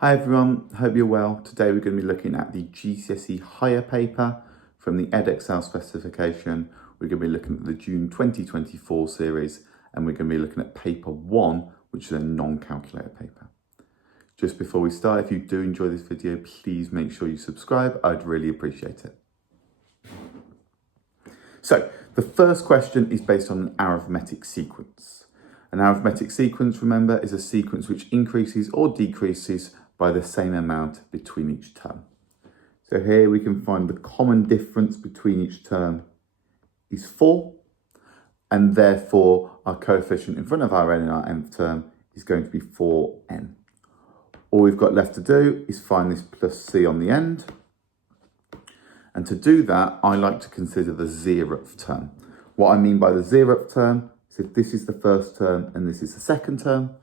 Hi everyone, hope you're well. Today we're going to be looking at the GCSE Higher Paper from the Edexcel specification. We're going to be looking at the June 2024 series, and we're going to be looking at paper 1, which is a non-calculator paper. Just before we start, if you do enjoy this video, please make sure you subscribe. I'd really appreciate it. So the first question is based on an arithmetic sequence. An arithmetic sequence, remember, is a sequence which increases or decreases by the same amount between each term. So here we can find the common difference between each term is 4, and therefore our coefficient in front of our n in our nth term is going to be 4n. All we've got left to do is find this plus c on the end. And to do that, I like to consider the 0th term. What I mean by the 0th term is if this is the first term and this is the second term,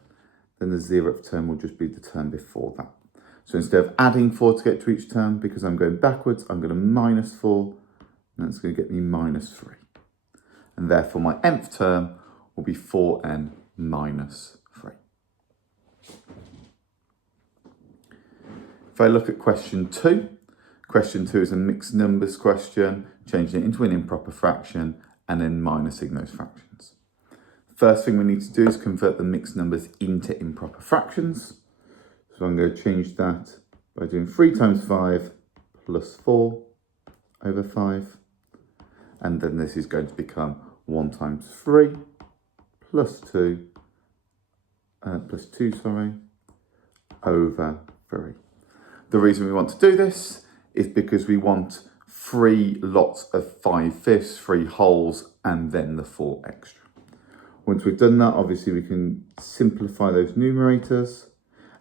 then the 0th term will just be the term before that. So instead of adding 4 to get to each term, because I'm going backwards, I'm going to minus 4, and that's going to get me minus 3. And therefore my nth term will be 4n minus 3. If I look at question 2, question 2 is a mixed numbers question, changing it into an improper fraction and then minusing those fractions. First thing we need to do is convert the mixed numbers into improper fractions. So I'm going to change that by doing 3 times 5 plus 4 over 5. And then this is going to become 1 times 3 plus 2, over 3. The reason we want to do this is because we want 3 lots of 5/5, 3 wholes, and then the 4 extra. Once we've done that, obviously we can simplify those numerators,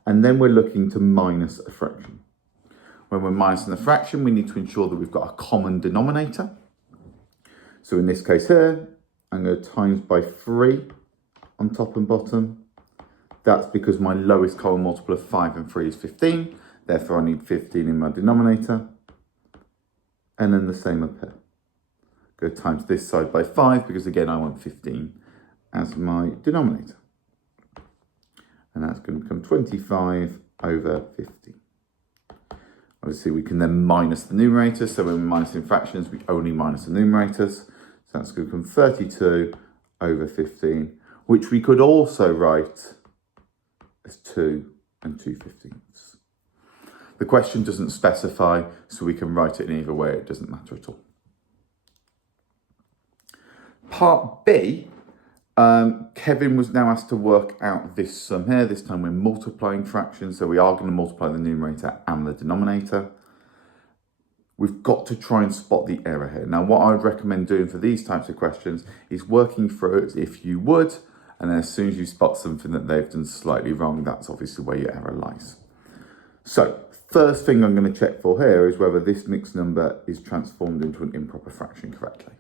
and then we're looking to minus a fraction. When we're minusing the fraction, we need to ensure that we've got a common denominator. So in this case here, I'm going to times by 3 on top and bottom. That's because my lowest common multiple of 5 and 3 is 15. Therefore, I need 15 in my denominator. And then the same up here. Go times this side by 5 because, again, I want 15 as my denominator. And that's going to become 25 over 15. Obviously, we can then minus the numerators. So when we're minusing fractions, we only minus the numerators. So that's going to become 32 over 15, which we could also write as 2 and 2/15. The question doesn't specify, so we can write it in either way. It doesn't matter at all. Part B, Kevin was now asked to work out this sum here. This time we're multiplying fractions, so we are going to multiply the numerator and the denominator. We've got to try and spot the error here. Now, what I'd recommend doing for these types of questions is working through it if you would, and then as soon as you spot something that they've done slightly wrong, that's obviously where your error lies. So, first thing I'm going to check for here is whether this mixed number is transformed into an improper fraction correctly.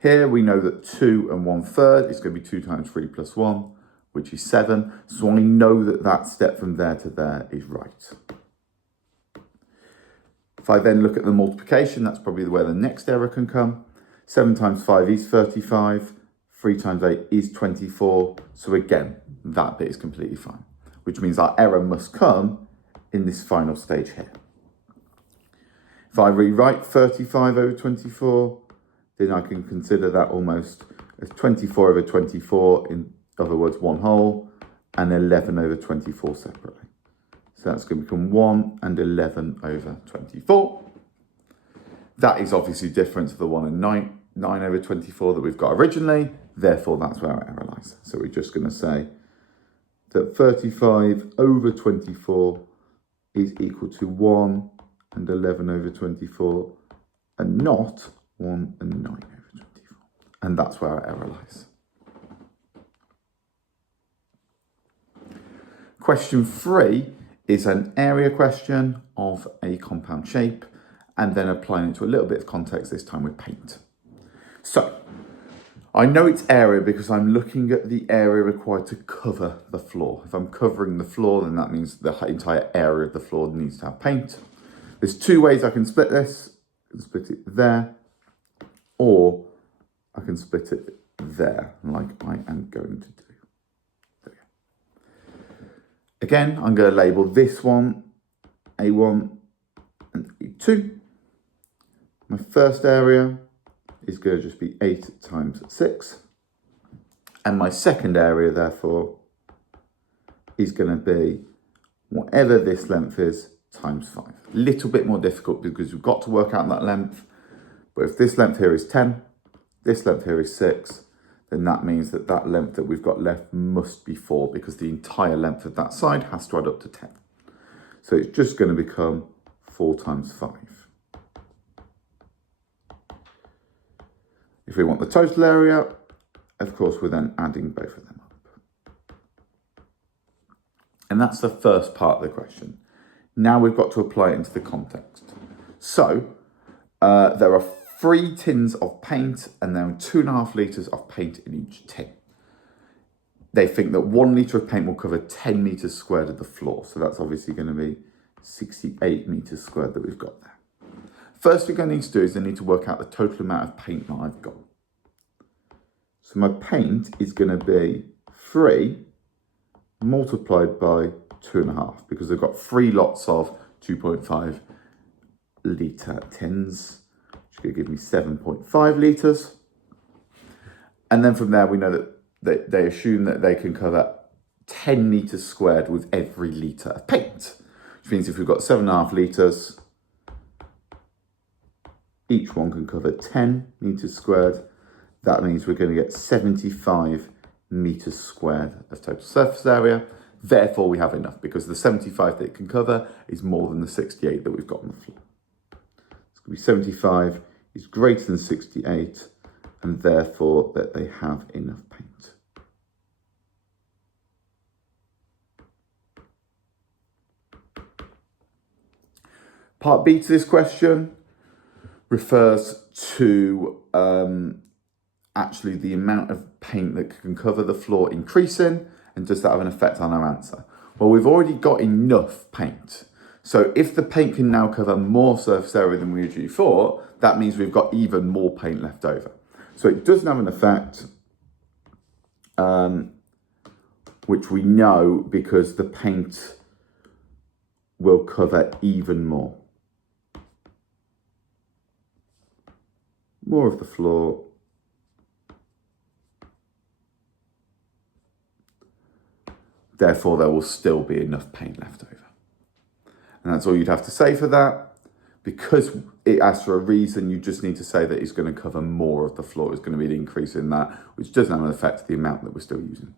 Here we know that 2 and 1/3 is going to be 2 times 3 plus 1, which is 7. So I know that that step from there to there is right. If I then look at the multiplication, that's probably where the next error can come. 7 times 5 is 35. 3 times 8 is 24. So again, that bit is completely fine, which means our error must come in this final stage here. If I rewrite 35 over 24, then I can consider that almost as 24 over 24, in other words, 1 whole, and 11 over 24 separately. So that's going to become 1 and 11 over 24. That is obviously different to the 1 and 9 over 24 that we've got originally. Therefore, that's where our error lies. So we're just going to say that 35 over 24 is equal to 1 and 11 over 24, and not 1 and 9 over 24. And that's where our error lies. Question 3 is an area question of a compound shape, and then applying it to a little bit of context, this time with paint. So, I know it's area because I'm looking at the area required to cover the floor. If I'm covering the floor, then that means the entire area of the floor needs to have paint. There's 2 ways I can split this. I can split it there, or I can split it there, like I am going to do. There we go. Again, I'm going to label this one A1 and A2. My first area is going to just be 8 times 6. And my second area, therefore, is going to be whatever this length is times 5. A little bit more difficult because we've got to work out that length. But if this length here is 10, this length here is 6, then that means that that length that we've got left must be 4 because the entire length of that side has to add up to 10. So it's just going to become 4 times 5. If we want the total area, of course, we're then adding both of them up. And that's the first part of the question. Now we've got to apply it into the context. So there are 3 tins of paint and then 2.5 litres of paint in each tin. They think that 1 litre of paint will cover 10 metres squared of the floor. So that's obviously going to be 68 metres squared that we've got there. First thing I need to do is I need to work out the total amount of paint that I've got. So my paint is going to be 3 multiplied by 2.5 because I've got 3 lots of 2.5 litre tins, which is going to give me 7.5 litres. And then from there we know that they assume that they can cover 10 metres squared with every litre of paint, which means if we've got 7.5 litres, each one can cover 10 metres squared. That means we're going to get 75 metres squared of total surface area. Therefore, we have enough because the 75 that it can cover is more than the 68 that we've got on the floor. It's going to be 75 is greater than 68, and therefore that they have enough paint. Part B to this question refers to actually the amount of paint that can cover the floor increasing, and does that have an effect on our answer? Well, we've already got enough paint. So if the paint can now cover more surface area than we originally thought, that means we've got even more paint left over. So it doesn't have an effect, which we know because the paint will cover even more. More of the floor. Therefore, there will still be enough paint left over. And that's all you'd have to say for that. Because it asks for a reason, you just need to say that it's going to cover more of the floor. It's going to be an increase in that, which doesn't have an effect on the amount that we're still using.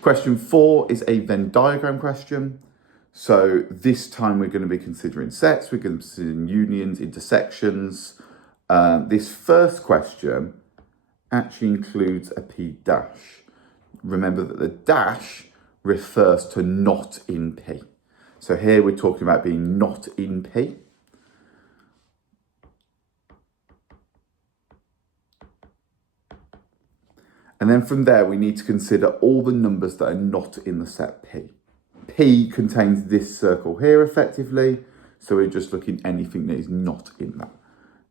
Question 4 is a Venn diagram question. So this time we're going to be considering sets, we're going to be considering unions, intersections. This first question actually includes a P dash. Remember that the dash refers to not in P. So here we're talking about being not in P. And then from there we need to consider all the numbers that are not in the set P. P contains this circle here effectively, so we're just looking at anything that is not in that.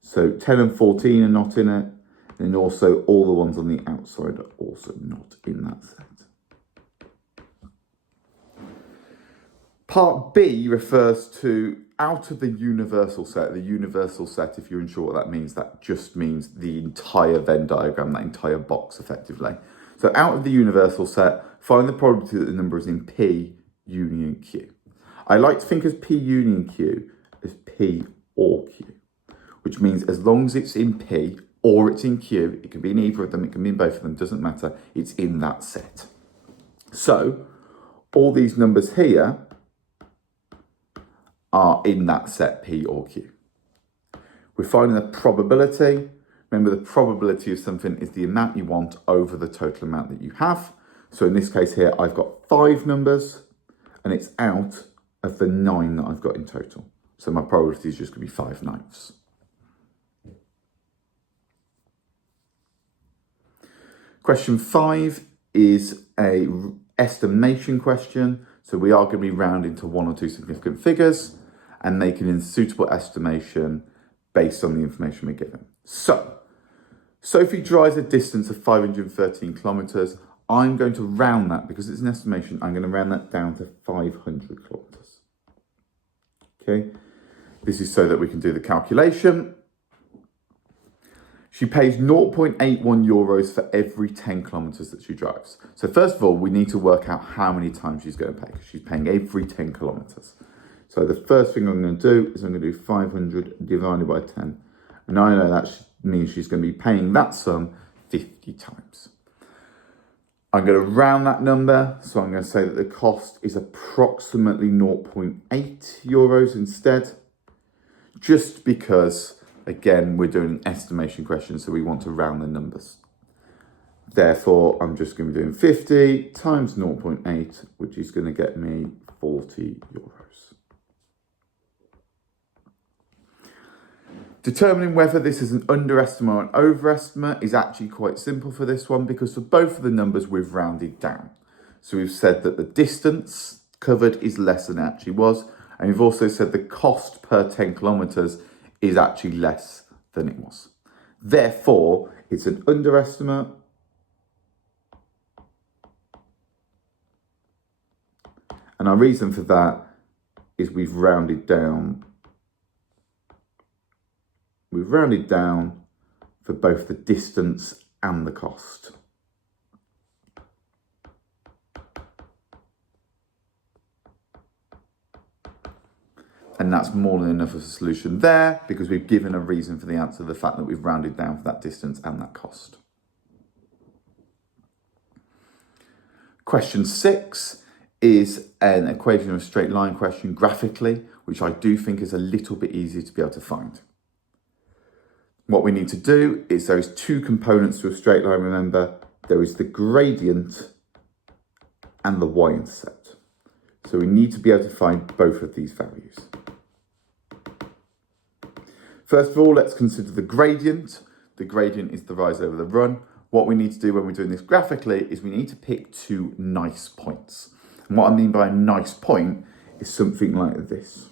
So 10 and 14 are not in it, and also all the ones on the outside are also not in that set. Part B refers to out of the universal set. The universal set, if you're unsure what that means, that just means the entire Venn diagram, that entire box effectively. So out of the universal set, find the probability that the number is in P union Q. I like to think of P union Q as P or Q, which means as long as it's in P or it's in Q, it can be in either of them, it can be in both of them, doesn't matter, it's in that set. So all these numbers here are in that set P or Q. We're finding the probability. Remember, the probability of something is the amount you want over the total amount that you have. So in this case here, I've got 5 numbers and it's out of the 9 that I've got in total. So my probability is just going to be 5/9. Question 5 is a estimation question. So we are going to be rounding to 1 or 2 significant figures and making a suitable estimation based on the information we're given. So, Sophie drives a distance of 513 kilometres. I'm going to round that, because it's an estimation, I'm going to round that down to 500 kilometres. Okay, this is so that we can do the calculation. She pays 0.81 euros for every 10 kilometres that she drives. So first of all, we need to work out how many times she's going to pay, because she's paying every 10 kilometres. So the first thing I'm going to do is I'm going to do 500 divided by 10. And I know that means she's going to be paying that sum 50 times. I'm going to round that number, so I'm going to say that the cost is approximately 0.8 euros instead, just because, again, we're doing an estimation question, so we want to round the numbers. Therefore, I'm just going to be doing 50 times 0.8, which is going to get me 40 euros. Determining whether this is an underestimate or an overestimate is actually quite simple for this one, because for both of the numbers we've rounded down. So we've said that the distance covered is less than it actually was, and we've also said the cost per 10 kilometres is actually less than it was. Therefore, it's an underestimate and our reason for that is we've rounded down for both the distance and the cost. And that's more than enough of a solution there, because we've given a reason for the answer, the fact that we've rounded down for that distance and that cost. Question 6 is an equation of a straight line question graphically, which I do think is a little bit easier to be able to find. What we need to do is, there is two components to a straight line, remember. There is the gradient and the y-intercept. So we need to be able to find both of these values. First of all, let's consider the gradient. The gradient is the rise over the run. What we need to do when we're doing this graphically is we need to pick two nice points. And what I mean by a nice point is something like this,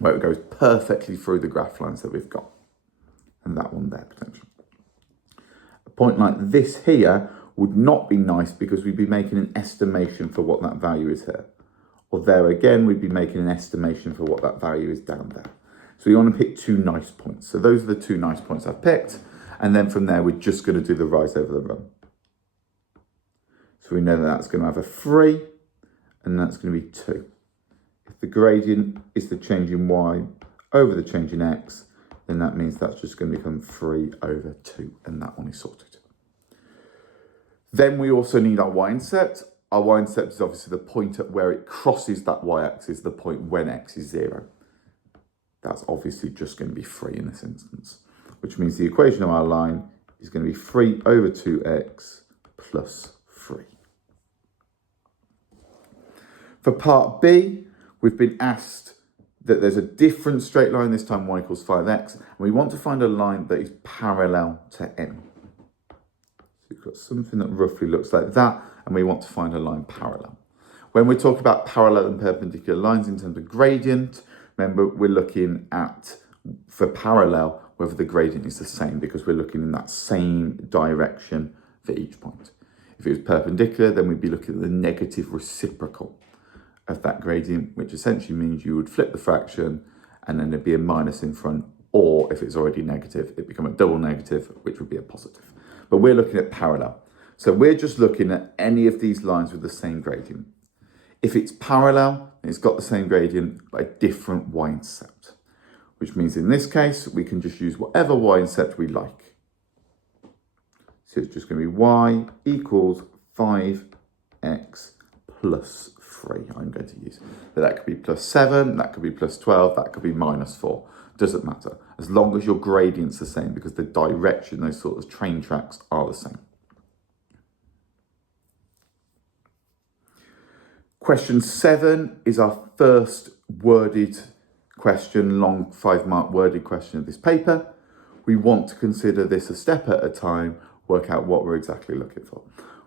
where it goes perfectly through the graph lines that we've got. And that one there, potentially. A point like this here would not be nice, because we'd be making an estimation for what that value is here. Or there again, we'd be making an estimation for what that value is down there. So we want to pick two nice points. So those are the two nice points I've picked. And then from there, we're just going to do the rise over the run. So we know that that's going to have a 3, and that's going to be 2. If the gradient is the change in y over the change in x, then that means that's just going to become 3 over 2, and that one is sorted. Then we also need our y-intercept. Our y-intercept is obviously the point at where it crosses that y-axis, the point when x is 0. That's obviously just going to be 3 in this instance, which means the equation of our line is going to be 3 over 2x plus 3. For part B, we've been asked that there's a different straight line, this time y equals 5x, and we want to find a line that is parallel to n. So we've got something that roughly looks like that, and we want to find a line parallel. When we talk about parallel and perpendicular lines in terms of gradient, remember we're looking at, for parallel, whether the gradient is the same, because we're looking in that same direction for each point. If it was perpendicular, then we'd be looking at the negative reciprocal of that gradient, which essentially means you would flip the fraction and then there'd be a minus in front, or if it's already negative, it'd become a double negative, which would be a positive. But we're looking at parallel. So we're just looking at any of these lines with the same gradient. If it's parallel, it's got the same gradient but a different y-intercept, which means in this case, we can just use whatever y-intercept we like. So it's just going to be y equals 5x plus 3 I'm going to use. But that could be plus 7, that could be plus 12, that could be minus 4. Doesn't matter, as long as your gradient's the same, because the direction, those sort of train tracks are the same. Question 7 is our first worded question, long 5-mark worded question of this paper. We want to consider this a step at a time, work out what we're exactly looking for.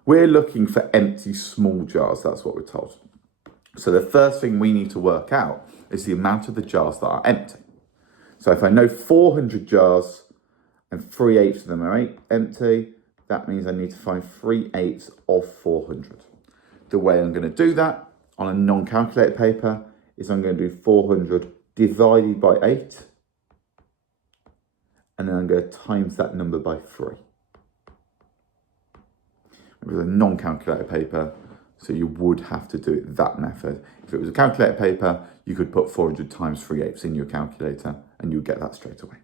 We're looking for empty small jars, that's what we're told. So the first thing we need to work out is the amount of the jars that are empty. So if I know 400 jars and 3/8 of them are empty, that means I need to find 3/8 of 400. The way I'm going to do that on a non-calculator paper is I'm going to do 400 divided by 8, and then I'm going to times that number by 3. It was a non-calculator paper, so you would have to do it that method. If it was a calculator paper, you could put 400 times 3/8 in your calculator and you'd get that straight away.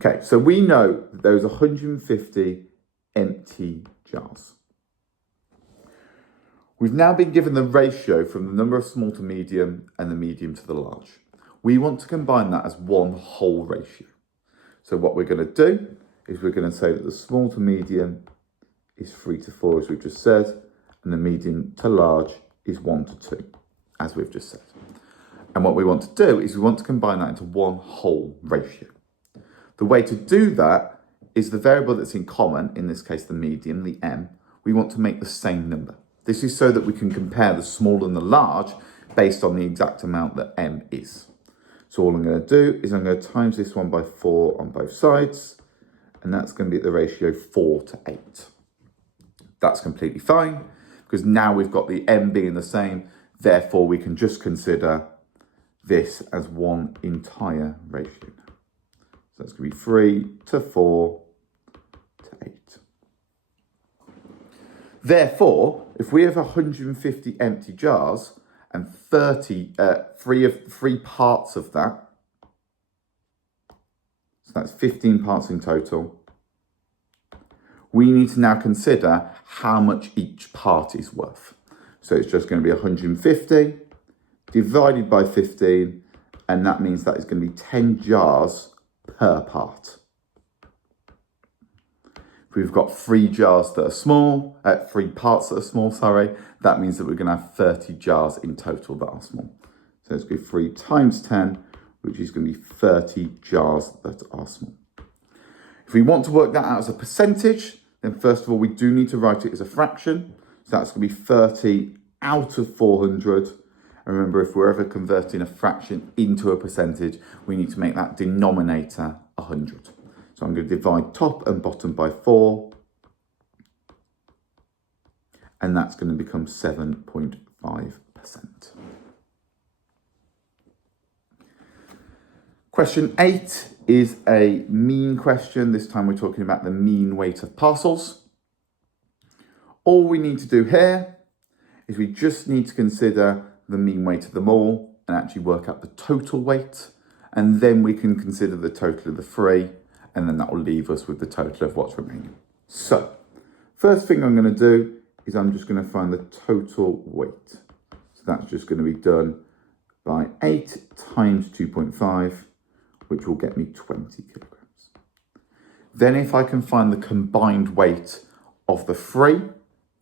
Okay, so we know that there's 150 empty jars. We've now been given the ratio from the number of small to medium and the medium to the large. We want to combine that as one whole ratio. So what we're going to do is we're going to say that the small to medium is 3 to 4, as we've just said, and the medium to large is 1 to 2, as we've just said. And what we want to do is we want to combine that into one whole ratio. The way to do that is the variable that's in common, in this case the medium, the m, we want to make the same number. This is so that we can compare the small and the large based on the exact amount that m is. So all I'm going to do is I'm going to times this one by 4 on both sides, and that's going to be the ratio 4 to 8. That's completely fine, because now we've got the m being the same, therefore we can just consider this as one entire ratio. So that's going to be 3 to 4 to 8. Therefore, if we have 150 empty jars and 3 parts of that, so that's 15 parts in total, we need to now consider how much each part is worth. So it's just going to be 150 divided by 15, and that means that is going to be 10 jars per part. If we've got 3 jars that are small, 3 parts that are small, that means that we're going to have 30 jars in total that are small. So it's going to be 3 times 10, which is going to be 30 jars that are small. If we want to work that out as a percentage, then first of all, we do need to write it as a fraction. So that's going to be 30 out of 400. And remember, if we're ever converting a fraction into a percentage, we need to make that denominator 100. So I'm going to divide top and bottom by 4. And that's going to become 7.5%. Question 8 is a mean question. This time we're talking about the mean weight of parcels. All we need to do here is we just need to consider the mean weight of them all and actually work out the total weight. And then we can consider the total of the 3, and then that will leave us with the total of what's remaining. So, first thing I'm going to do is I'm just going to find the total weight. So that's just going to be done by 8 times 2.5, which will get me 20 kilograms. Then if I can find the combined weight of the 3,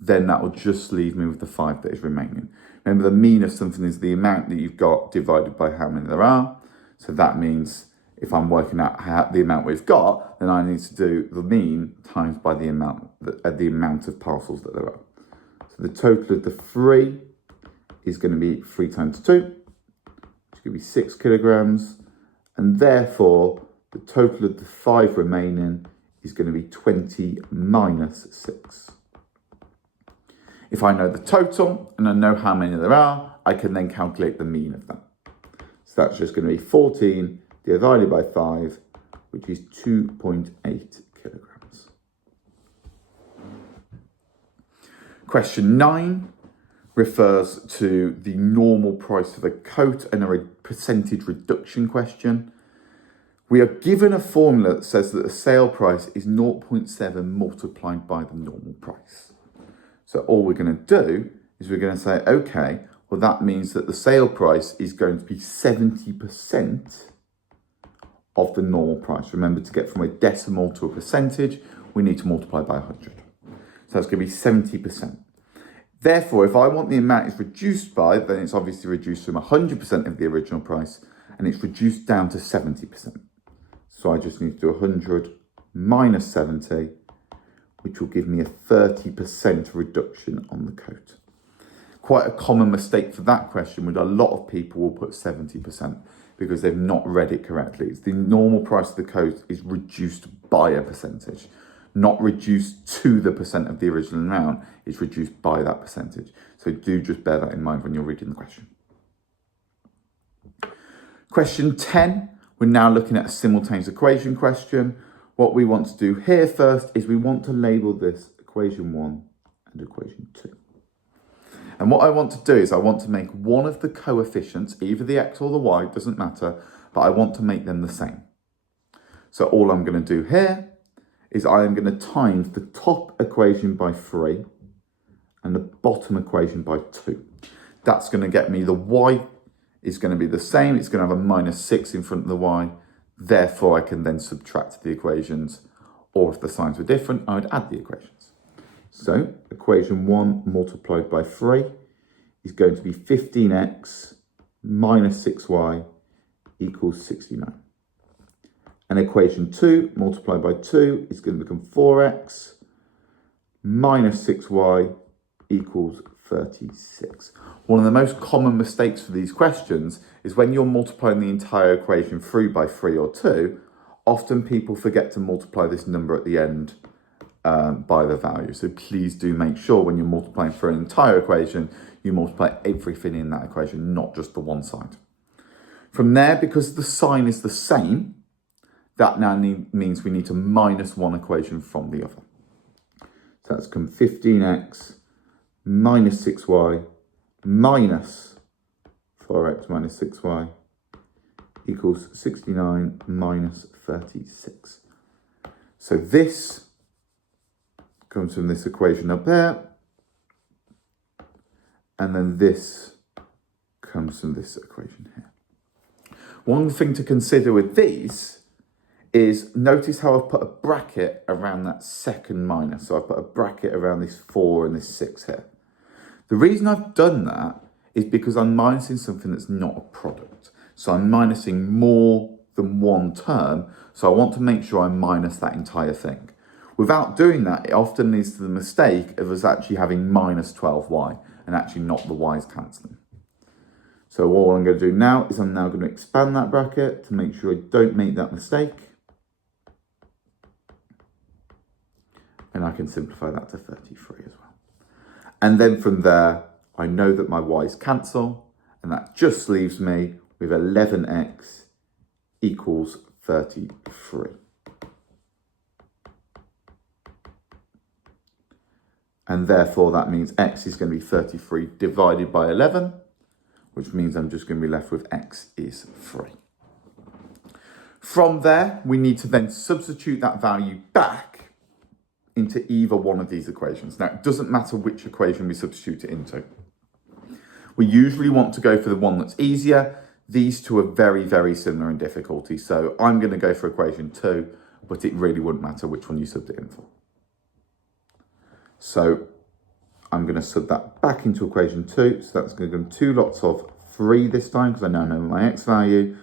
then that will just leave me with the 5 that is remaining. Remember, the mean of something is the amount that you've got divided by how many there are. So that means if I'm working out the amount we've got, then I need to do the mean times by the amount of parcels that there are. So the total of the 3 is going to be 3 times 2, which is going to be 6 kilograms. And therefore, the total of the 5 remaining is going to be 20 minus 6. If I know the total and I know how many there are, I can then calculate the mean of that. So that's just going to be 14 divided by 5, which is 2.8 kilograms. Question 9 refers to the normal price of a coat and a percentage reduction question. We are given a formula that says that the sale price is 0.7 multiplied by the normal price. So all we're going to do is we're going to say, okay, well that means that the sale price is going to be 70% of the normal price. Remember, to get from a decimal to a percentage, we need to multiply by 100. So that's going to be 70%. Therefore, if I want the amount is reduced by, then it's obviously reduced from 100% of the original price, and it's reduced down to 70%. So I just need to do 100 minus 70, which will give me a 30% reduction on the coat. Quite a common mistake for that question, with a lot of people will put 70% because they've not read it correctly. It's the normal price of the coat is reduced by a percentage, not reduced to the percent of the original amount, it's reduced by that percentage. So do just bear that in mind when you're reading the question. Question 10, we're now looking at a simultaneous equation question. What we want to do here first is we want to label this equation 1 and equation 2. And what I want to do is I want to make one of the coefficients, either the x or the y, doesn't matter, but I want to make them the same. So all I'm going to do here is I am going to times the top equation by 3 and the bottom equation by 2. That's going to get me the y is going to be the same. It's going to have a minus 6 in front of the y. Therefore, I can then subtract the equations, or if the signs were different, I would add the equations. So equation 1 multiplied by 3 is going to be 15x minus 6y equals 69. And equation 2 multiplied by 2 is going to become 4x minus 6y equals 36. One of the most common mistakes for these questions is when you're multiplying the entire equation through by 3 or 2, often people forget to multiply this number at the end by the value. So please do make sure when you're multiplying for an entire equation, you multiply everything in that equation, not just the one side. From there, because the sign is the same, that now means we need to minus one equation from the other. So that's come 15x minus 6y minus 4x minus 6y equals 69 minus 36. So this comes from this equation up there, and then this comes from this equation here. One thing to consider with these is notice how I've put a bracket around that second minus. So I've put a bracket around this 4 and this 6 here. The reason I've done that is because I'm minusing something that's not a product. So I'm minusing more than one term. So I want to make sure I minus that entire thing. Without doing that, it often leads to the mistake of us actually having minus 12y and actually not the y's cancelling. So all I'm going to do now is I'm now going to expand that bracket to make sure I don't make that mistake. And I can simplify that to 33 as well. And then from there, I know that my y's cancel, and that just leaves me with 11x equals 33. And therefore that means x is going to be 33 divided by 11, which means I'm just going to be left with x is 3. From there, we need to then substitute that value back into either one of these equations. Now, it doesn't matter which equation we substitute it into. We usually want to go for the one that's easier. These two are very, very similar in difficulty. So I'm going to go for equation 2, but it really wouldn't matter which one you subbed it in for. So I'm going to sub that back into equation 2. So that's going to become 2 lots of 3 this time, because I now know my x value.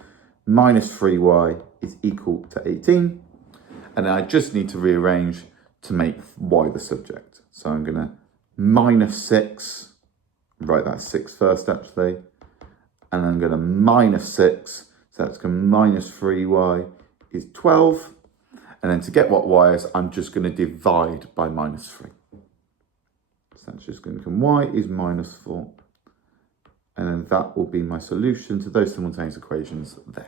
Minus 3y is equal to 18. And then I just need to rearrange to make y the subject. So I'm going to minus 6, write that 6 first actually, and I'm going to minus 6, so that's going to minus 3y is 12, and then to get what y is, I'm just going to divide by minus 3. So that's just going to become y is minus 4, and then that will be my solution to those simultaneous equations there.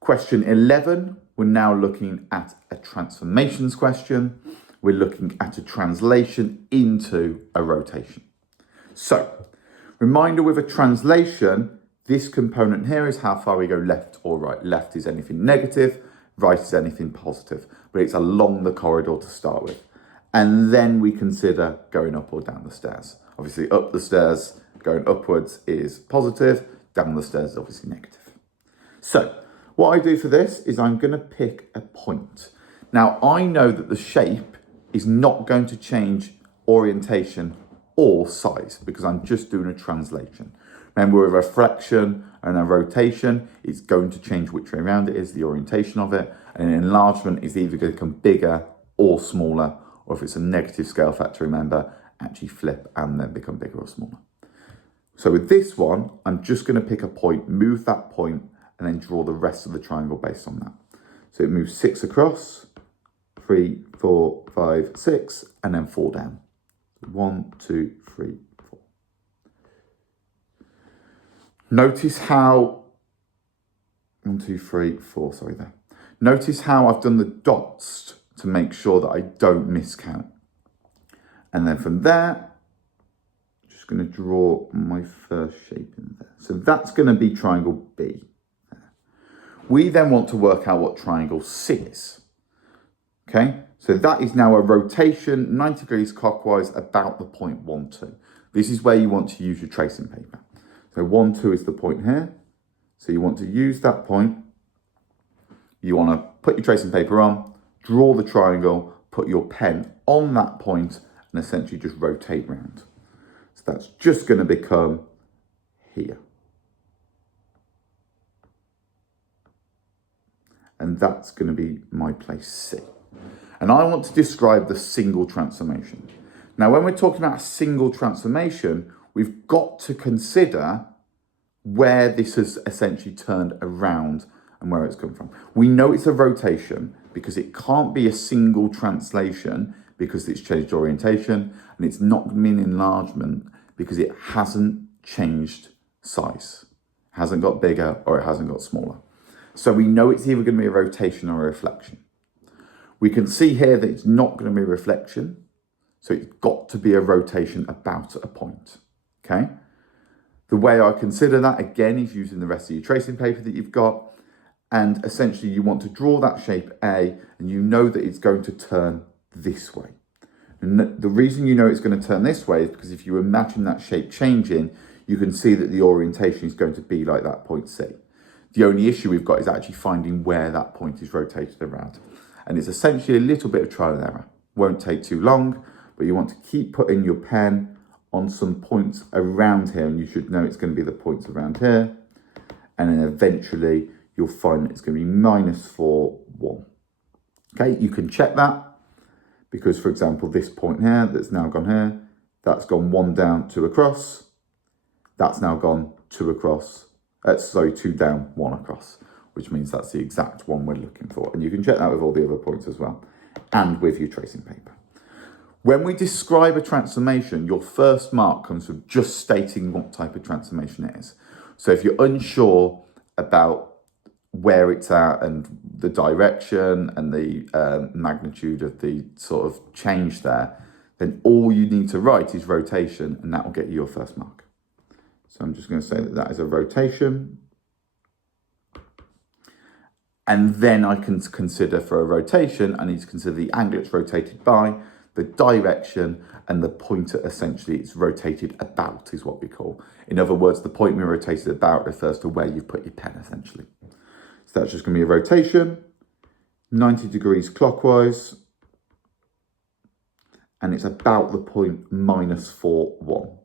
Question 11, we're now looking at a transformations question. We're looking at a translation into a rotation. So, reminder with a translation, this component here is how far we go left or right. Left is anything negative, right is anything positive, but it's along the corridor to start with. And then we consider going up or down the stairs. Obviously, up the stairs, going upwards is positive, down the stairs is obviously negative. So, what I do for this is I'm going to pick a point. Now, I know that the shape is not going to change orientation or size because I'm just doing a translation. Remember, with a reflection and a rotation, it's going to change which way around it is, the orientation of it. And an enlargement is either going to become bigger or smaller, or if it's a negative scale factor, remember, actually flip and then become bigger or smaller. So with this one, I'm just going to pick a point, move that point, and then draw the rest of the triangle based on that. So it moves 6 across, 3, 4, 5, 6, and then 4 down. 1, 2, 3, 4. Notice how, 1, 2, 3, 4, sorry there. Notice how I've done the dots to make sure that I don't miscount. And then from there, I'm just going to draw my first shape in there. So that's going to be triangle B. We then want to work out what triangle C is. Okay, so that is now a rotation 90 degrees clockwise about the point 1, 2. This is where you want to use your tracing paper. So 1, 2 is the point here. So you want to use that point. You want to put your tracing paper on, draw the triangle, put your pen on that point, and essentially just rotate round. So that's just going to become here. And that's going to be my place C. And I want to describe the single transformation. Now, when we're talking about a single transformation, we've got to consider where this has essentially turned around and where it's come from. We know it's a rotation because it can't be a single translation because it's changed orientation, and it's not going to be an enlargement because it hasn't changed size. It hasn't got bigger or it hasn't got smaller. So we know it's either going to be a rotation or a reflection. We can see here that it's not going to be a reflection, so it's got to be a rotation about a point, okay? The way I consider that, again, is using the rest of your tracing paper that you've got, and essentially you want to draw that shape A, and you know that it's going to turn this way. And the reason you know it's going to turn this way is because if you imagine that shape changing, you can see that the orientation is going to be like that point C. The only issue we've got is actually finding where that point is rotated around. And it's essentially a little bit of trial and error. Won't take too long, but you want to keep putting your pen on some points around here, and you should know it's going to be the points around here. And then eventually you'll find that it's going to be -4, 1. Okay, you can check that because, for example, this point here that's now gone here, that's gone 1 down, 2 across. That's now gone 2 across. 2 down, 1 across, which means that's the exact one we're looking for. And you can check that with all the other points as well, and with your tracing paper. When we describe a transformation, your first mark comes from just stating what type of transformation it is. So if you're unsure about where it's at and the direction and the magnitude of the sort of change there, then all you need to write is rotation, and that will get you your first mark. So I'm just going to say that that is a rotation. And then I can consider for a rotation, I need to consider the angle it's rotated by, the direction, and the point essentially it's rotated about is what we call. In other words, the point we rotated about refers to where you've put your pen essentially. So that's just going to be a rotation, 90 degrees clockwise, and it's about the point -4, 1.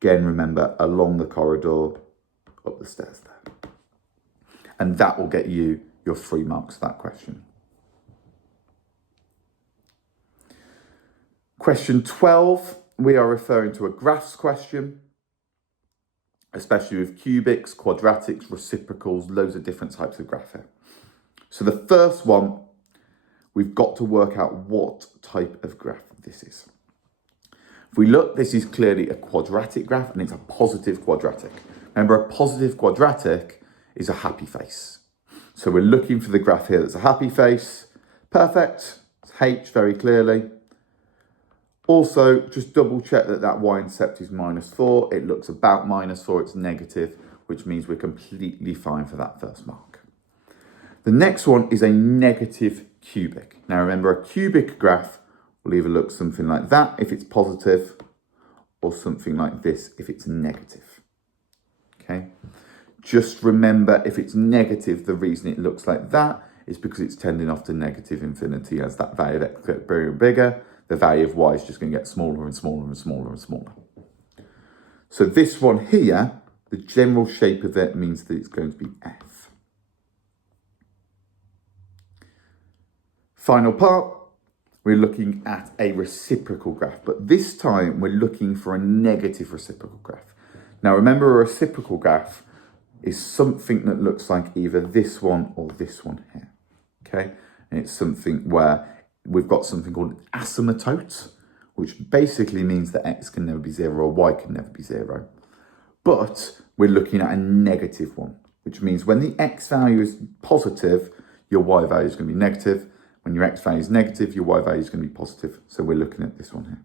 Again, remember, along the corridor, up the stairs there. And that will get you your 3 marks for that question. Question 12, we are referring to a graphs question, especially with cubics, quadratics, reciprocals, loads of different types of graph here. So the first one, we've got to work out what type of graph this is. If we look, this is clearly a quadratic graph, and it's a positive quadratic. Remember, a positive quadratic is a happy face. So we're looking for the graph here that's a happy face. Perfect. It's H very clearly. Also, just double check that that y-intercept is -4. It looks about -4. It's negative, which means we're completely fine for that first mark. The next one is a negative cubic. Now remember, a cubic graph will either look something like that if it's positive, or something like this if it's negative. Okay? Just remember, if it's negative, the reason it looks like that is because it's tending off to negative infinity as that value of x gets bigger and bigger. The value of y is just going to get smaller and smaller and smaller and smaller. So this one here, the general shape of it means that it's going to be F. Final part, we're looking at a reciprocal graph, but this time we're looking for a negative reciprocal graph. Now remember, a reciprocal graph is something that looks like either this one or this one here. okay? And it's something where we've got something called asymptote, which basically means that x can never be 0 or y can never be 0. But we're looking at a negative one, which means when the x value is positive, your y value is going to be negative. When your x value is negative, your y value is going to be positive. So we're looking at this one here.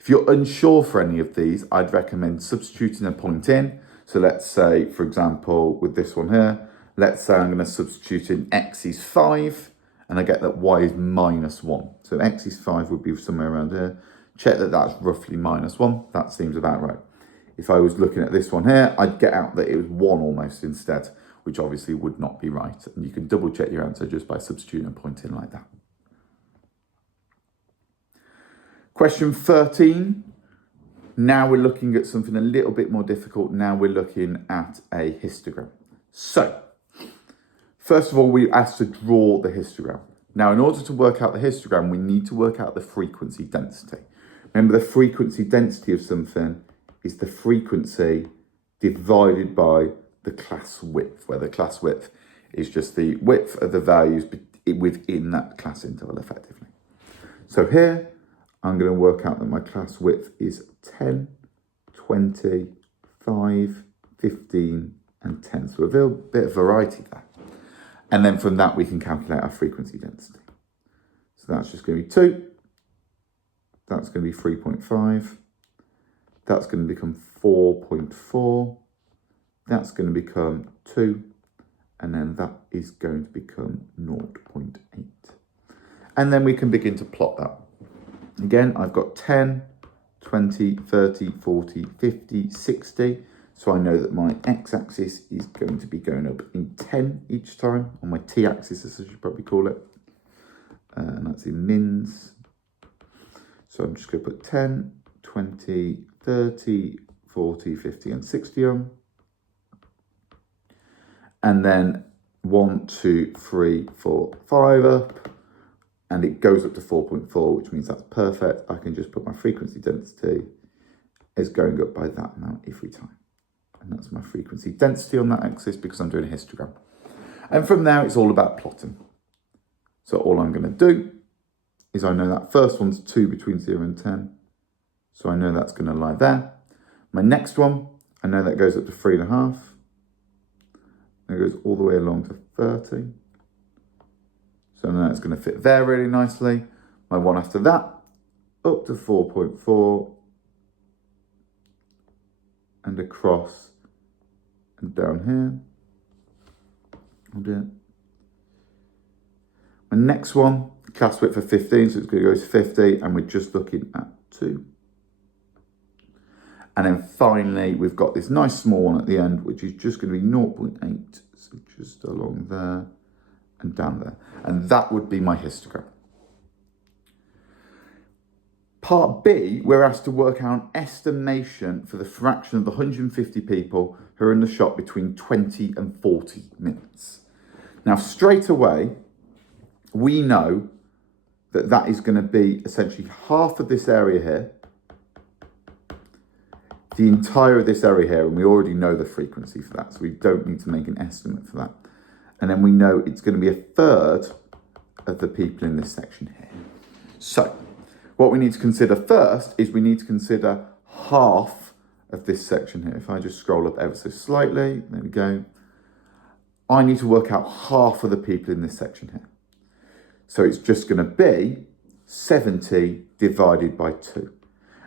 If you're unsure for any of these, I'd recommend substituting a point in. So let's say, for example, with this one here, let's say I'm going to substitute in x is 5, and I get that y is minus 1. So x is 5 would be somewhere around here. Check that that's roughly minus 1. That seems about right. If I was looking at this one here, I'd get out that it was 1 almost instead, which obviously would not be right. And you can double check your answer just by substituting a point in like that. Question 13. Now we're looking at something a little bit more difficult. Now we're looking at a histogram. So, first of all, we're asked to draw the histogram. Now, in order to work out the histogram, we need to work out the frequency density. Remember, the frequency density of something is the frequency divided by the class width, where the class width is just the width of the values within that class interval, effectively. So here, I'm going to work out that my class width is 10, 20, 5, 15, and 10. So a little bit of variety there. And then from that, we can calculate our frequency density. So that's just going to be 2. That's going to be 3.5. That's going to become 4.4. That's going to become 2. And then that is going to become 0.8. And then we can begin to plot that. Again, I've got 10, 20, 30, 40, 50, 60. So I know that my x-axis is going to be going up in 10 each time, on my t-axis, as I should probably call it. And that's in mins. So I'm just going to put 10, 20, 30, 40, 50, and 60 on. And then 1, 2, 3, 4, 5 up. And it goes up to 4.4, which means that's perfect. I can just put my frequency density is going up by that amount every time. And that's my frequency density on that axis because I'm doing a histogram. And from there, it's all about plotting. So all I'm going to do is I know that first one's 2 between 0 and 10. So I know that's going to lie there. My next one, I know that goes up to 3.5. And it goes all the way along to 30. So now it's going to fit there really nicely. My one after that, up to 4.4. And across and down here. I'll do it. My next one, class width for 15, so it's going to go to 50, and we're just looking at 2. And then finally, we've got this nice small one at the end, which is just going to be 0.8. So just along there and down there. And that would be my histogram. Part B, we're asked to work out an estimation for the fraction of the 150 people who are in the shop between 20 and 40 minutes. Now, straight away, we know that that is going to be essentially half of this area here, the entire of this area here, and we already know the frequency for that, so we don't need to make an estimate for that. And then we know it's going to be a third of the people in this section here. So, what we need to consider first is we need to consider half of this section here. If I just scroll up ever so slightly, there we go. I need to work out half of the people in this section here. So it's just going to be 70 divided by 2.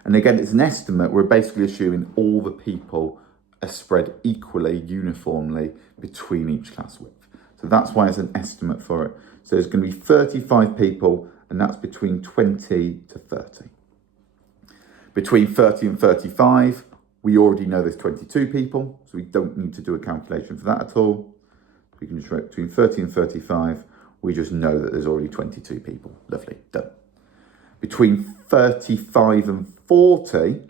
And again, it's an estimate. We're basically assuming all the people are spread equally, uniformly between each class width. So that's why it's an estimate for it. So there's going to be 35 people, and that's between 20 to 30. Between 30 and 35, we already know there's 22 people, so we don't need to do a calculation for that at all. We can just write between 30 and 35, we just know that there's already 22 people. Lovely, done. Between 35 and 40,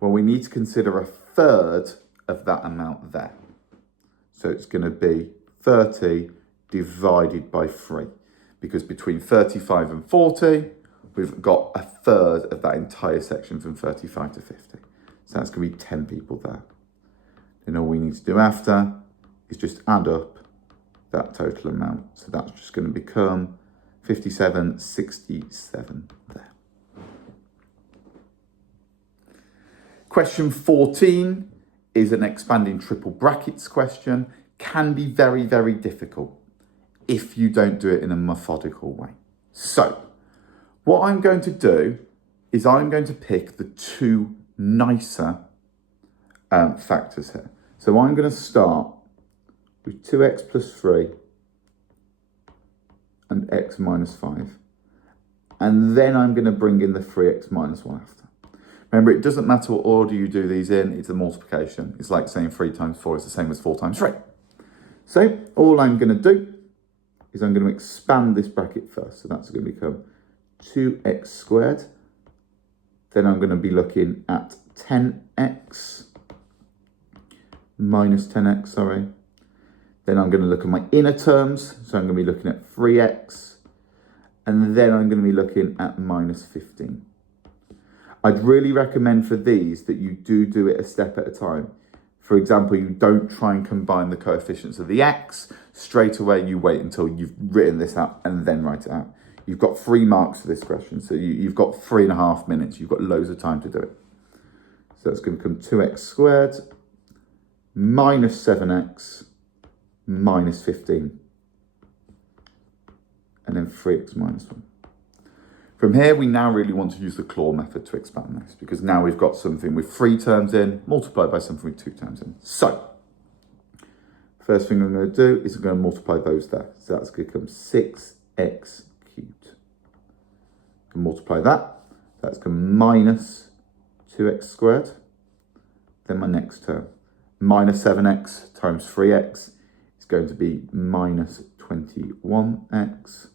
well, we need to consider a third of that amount there. So it's going to be 30 divided by 3. Because between 35 and 40, we've got a third of that entire section from 35 to 50. So that's going to be 10 people there. And all we need to do after is just add up that total amount. So that's just going to become 5767 there. Question 14 is an expanding triple brackets question. Can be very, very difficult if you don't do it in a methodical way. So what I'm going to do is I'm going to pick the two nicer factors here. So I'm going to start with 2x plus 3 and x minus 5. And then I'm going to bring in the 3x minus 1 after. Remember, it doesn't matter what order you do these in, it's a multiplication. It's like saying 3 times 4 is the same as 4 times 3. So all I'm going to do is I'm going to expand this bracket first. So that's going to become 2x squared. Then I'm going to be looking at 10x minus 10x, sorry. Then I'm going to look at my inner terms. So I'm going to be looking at 3x. And then I'm going to be looking at minus 15. I'd really recommend for these that you do it a step at a time. For example, you don't try and combine the coefficients of the x. Straight away, you wait until you've written this out and then write it out. You've got 3 marks for this question. So you've got 3.5 minutes. You've got loads of time to do it. So that's going to become 2x squared minus 7x minus 15. And then 3x minus 1. From here, we now really want to use the claw method to expand this, because now we've got something with 3 terms in, multiplied by something with 2 terms in. So, first thing I'm going to do is I'm going to multiply those there. So that's going to become 6x cubed. And multiply that. That's going to minus 2x squared. Then my next term, minus 7x times 3x is going to be minus 21x.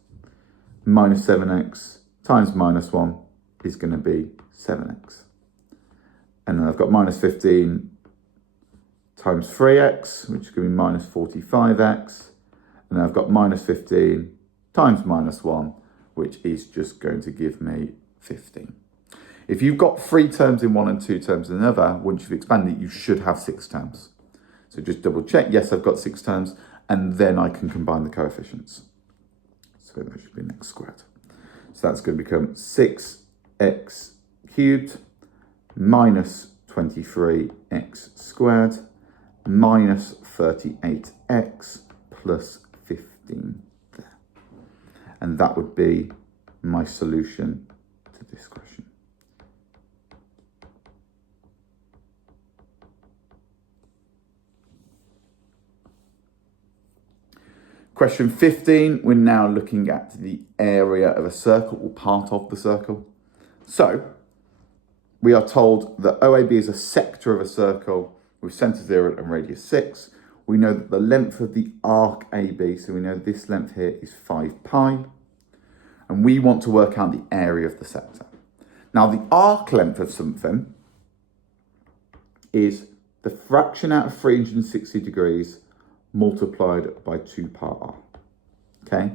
Minus 7x times minus 1 is going to be 7x. And then I've got minus 15 times 3x, which is going to be minus 45x. And then I've got minus 15 times minus 1, which is just going to give me 15. If you've got 3 terms in one and 2 terms in another, once you've expanded it, you should have 6 terms. So just double check, yes, I've got 6 terms, and then I can combine the coefficients. So that should be x squared. So that's going to become 6x cubed minus 23x squared minus 38x plus 15 there. And that would be my solution to this question. Question 15, we're now looking at the area of a circle, or part of the circle. So, we are told that OAB is a sector of a circle with centre 0 and radius 6. We know that the length of the arc AB, so we know this length here is 5 pi. And we want to work out the area of the sector. Now, the arc length of something is the fraction out of 360 degrees multiplied by 2 pi r, okay?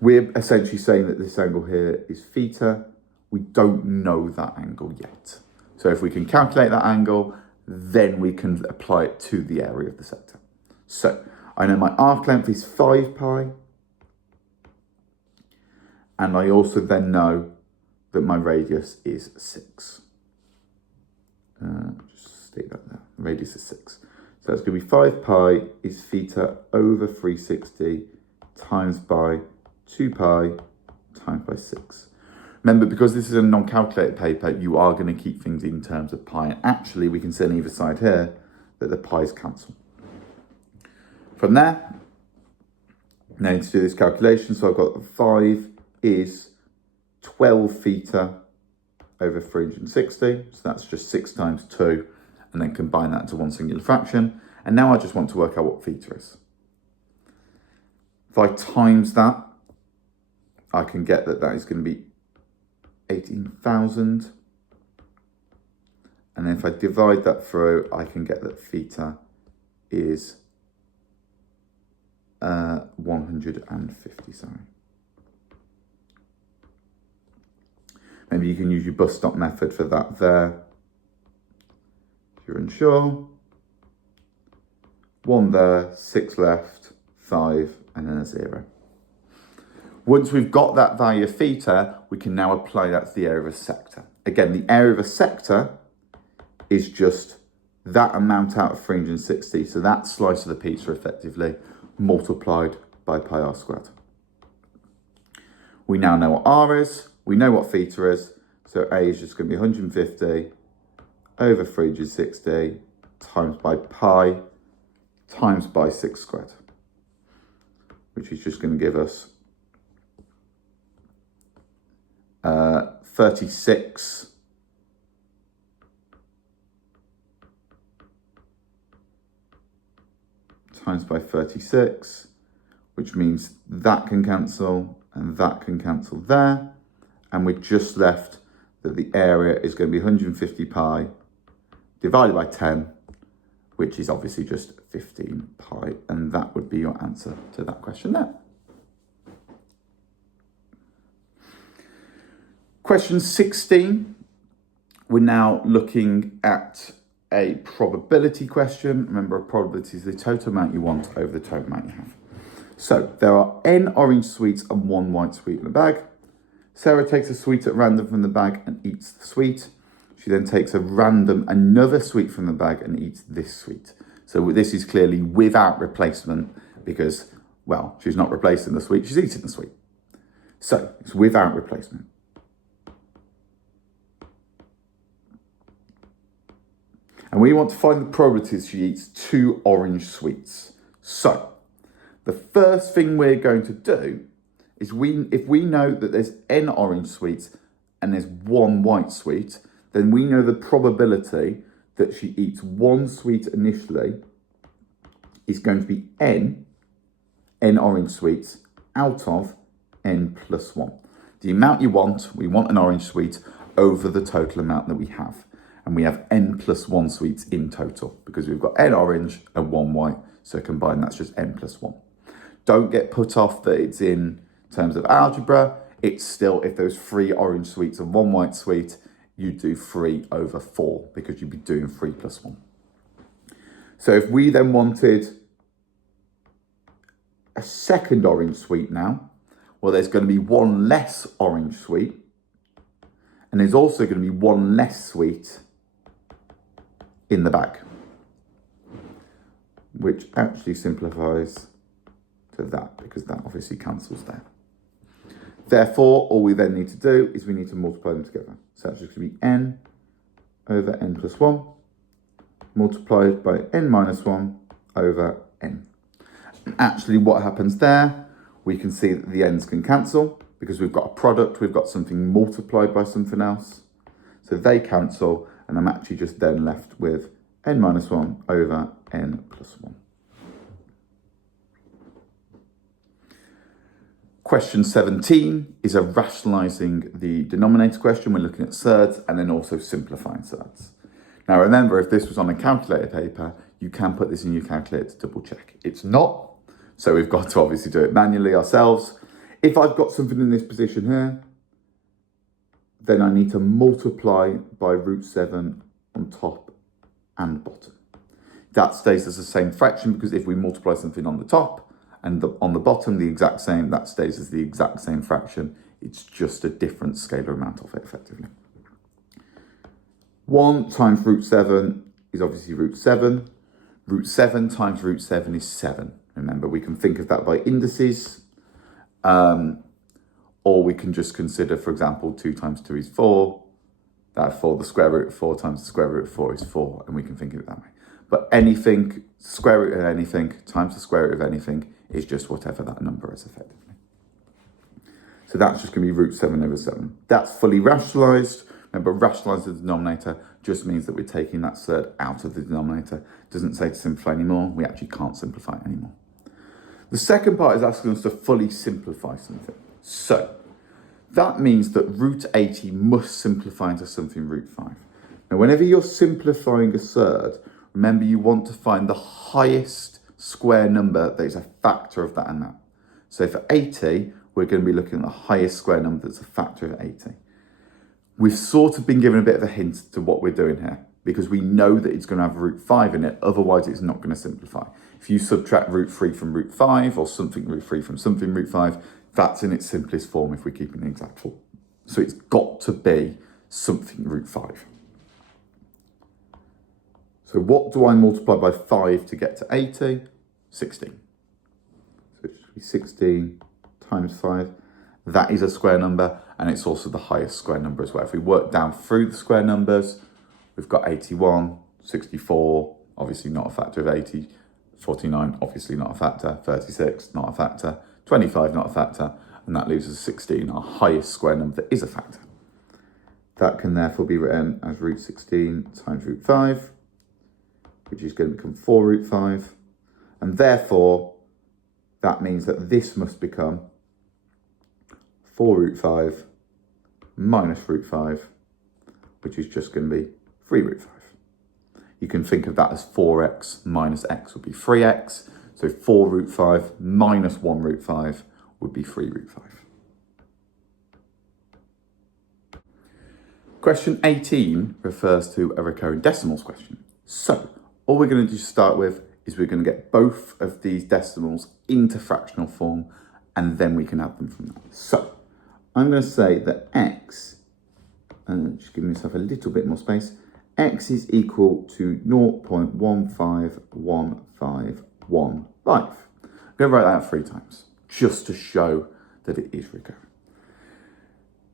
We're essentially saying that this angle here is theta. We don't know that angle yet. So if we can calculate that angle, then we can apply it to the area of the sector. So I know my arc length is 5 pi. And I also then know that my radius is 6. Just stick that there. Radius is 6. So it's going to be 5 pi is theta over 360 times by 2 pi times by 6. Remember, because this is a non-calculated paper, you are going to keep things in terms of pi. And actually, we can see on either side here that the pi's cancel. From there, now I need to do this calculation. So I've got 5 is 12 theta over 360. So that's just 6 times 2. And then combine that into one singular fraction. And now I just want to work out what theta is. If I times that, I can get that that is going to be 18,000. And then if I divide that through, I can get that theta is 150, sorry. Maybe you can use your bus stop method for that there. If you're unsure. 1 there, 6 left, 5, and then a 0. Once we've got that value of theta, we can now apply that to the area of a sector. Again, the area of a sector is just that amount out of 360, so that slice of the pizza effectively, multiplied by pi r squared. We now know what r is, we know what theta is, so a is just going to be 150 over 360 times by pi times by 6 squared, which is just going to give us 36 times by 36, which means that can cancel and that can cancel there. And we're just left that the area is going to be 150 pi divided by 10, which is obviously just 15 pi. And that would be your answer to that question there. Question 16, we're now looking at a probability question. Remember, a probability is the total amount you want over the total amount you have. So there are n orange sweets and 1 white sweet in the bag. Sarah takes a sweet at random from the bag and eats the sweet. She then takes another sweet from the bag and eats this sweet. So this is clearly without replacement because, well, she's not replacing the sweet, she's eating the sweet. So it's without replacement. And we want to find the probabilities she eats 2 orange sweets. So the first thing we're going to do is if we know that there's n orange sweets and there's 1 white sweet, then we know the probability that she eats 1 sweet initially is going to be n orange sweets out of n plus 1. The amount you want, we want an orange sweet over the total amount that we have. And we have n plus 1 sweets in total because we've got n orange and 1 white. So combined, that's just n plus 1. Don't get put off that it's in terms of algebra. It's still, if there's 3 orange sweets and 1 white sweet, you do 3 over 4 because you'd be doing 3 plus 1. So if we then wanted a second orange sweet now, well, there's going to be 1 less orange sweet. And there's also going to be 1 less sweet in the bag, which actually simplifies to that because that obviously cancels there. Therefore, all we then need to do is we need to multiply them together. So that's just going to be n over n plus 1 multiplied by n minus 1 over n. And actually what happens there, we can see that the n's can cancel because we've got a product, we've got something multiplied by something else. So they cancel, and I'm actually just then left with n minus 1 over n plus 1. Question 17 is a rationalising the denominator question. We're looking at surds and then also simplifying surds. Now remember, if this was on a calculator paper, you can put this in your calculator to double check. It's not, so we've got to obviously do it manually ourselves. If I've got something in this position here, then I need to multiply by root 7 on top and bottom. That stays as the same fraction because if we multiply something on the top and on the bottom the exact same, that stays as the exact same fraction. It's just a different scalar amount of it effectively. 1 times root 7 is obviously root 7. Root 7 times root 7 is 7. Remember, we can think of that by indices. Or we can just consider, for example, 2 times 2 is 4. Therefore, the square root of 4 times the square root of 4 is 4. And we can think of it that way. But anything, square root of anything times the square root of anything is just whatever that number is effectively. So that's just going to be root 7 over 7. That's fully rationalised. Remember, rationalise the denominator just means that we're taking that surd out of the denominator. It doesn't say to simplify anymore. We actually can't simplify it anymore. The second part is asking us to fully simplify something. So that means that root 80 must simplify into something root 5. Now, whenever you're simplifying a surd, remember you want to find the highest square number that is a factor of that amount. So for 80, we're going to be looking at the highest square number that's a factor of 80. We've sort of been given a bit of a hint to what we're doing here because we know that it's going to have root 5 in it, otherwise it's not going to simplify. If you subtract root 3 from root 5 or something root 3 from something root 5, that's in its simplest form if we keep it in exact form. So it's got to be something root 5. So what do I multiply by 5 to get to 80? 16. So it should be 16 times 5. That is a square number, and it's also the highest square number as well. If we work down through the square numbers, we've got 81, 64, obviously not a factor of 80, 49, obviously not a factor, 36, not a factor, 25, not a factor, and that leaves us 16, our highest square number that is a factor. That can therefore be written as root 16 times root 5, which is going to become 4 root 5, and therefore that means that this must become 4 root 5 minus root 5, which is just going to be 3 root 5. You can think of that as 4x minus x would be 3x. So 4 root 5 minus 1 root 5 would be 3 root 5. Question 18 refers to a recurring decimals question. So all we're going to do to start with is we're going to get both of these decimals into fractional form, and then we can add them from that. So I'm going to say that x, and just giving myself a little bit more space, x is equal to 0.151515. I'm going to write that out 3 times, just to show that it is recurring.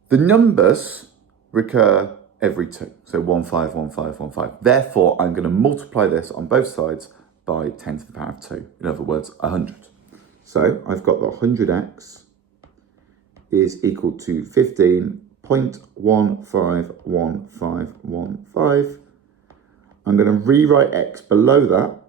The numbers recur every 2, so 151515. Therefore, I'm going to multiply this on both sides by 10 to the power of 2, in other words, 100. So I've got the 100x is equal to 15.151515. I'm going to rewrite x below that,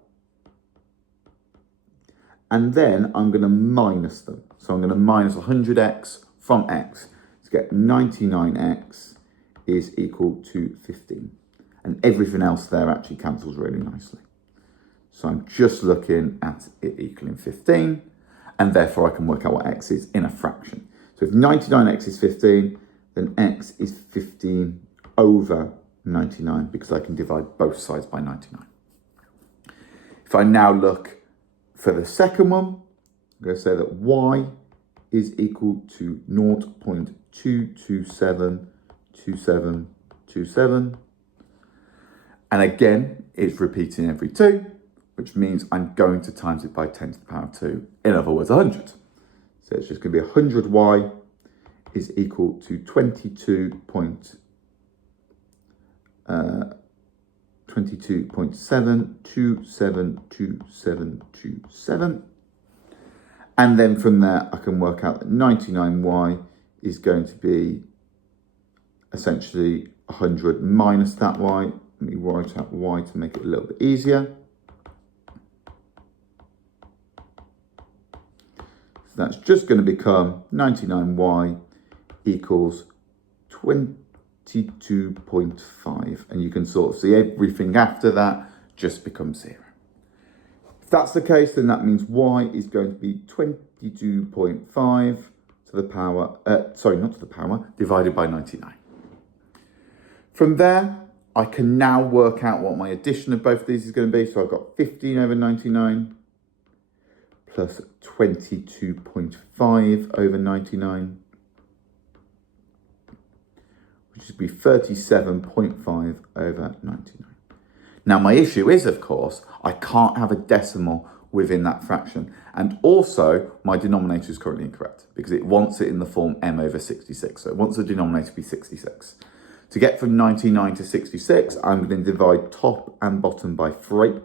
and then I'm going to minus them. So I'm going to minus 100x from x to get 99x is equal to 15. And everything else there actually cancels really nicely. So I'm just looking at it equaling 15, and therefore I can work out what x is in a fraction. So if 99x is 15, then x is 15 over 99, because I can divide both sides by 99. If I now look for the second one, I'm going to say that y is equal to 0.2272727. And again, it's repeating every 2, which means I'm going to times it by 10 to the power of 2. In other words, 100. So it's just going to be 100y is equal to 22.7272727. And then from there, I can work out that 99y is going to be essentially 100 minus that y. Let me write out y to make it a little bit easier. So that's just going to become 99y equals 22.5. And you can sort of see everything after that just becomes 0. If that's the case, then that means y is going to be 22.5 to the power, not to the power, divided by 99. From there, I can now work out what my addition of both of these is going to be. So I've got 15 over 99 plus 22.5 over 99, which would be 37.5 over 99. Now, my issue is, of course, I can't have a decimal within that fraction. And also, my denominator is currently incorrect because it wants it in the form m over 66. So it wants the denominator to be 66. To get from 99 to 66, I'm going to divide top and bottom by 3.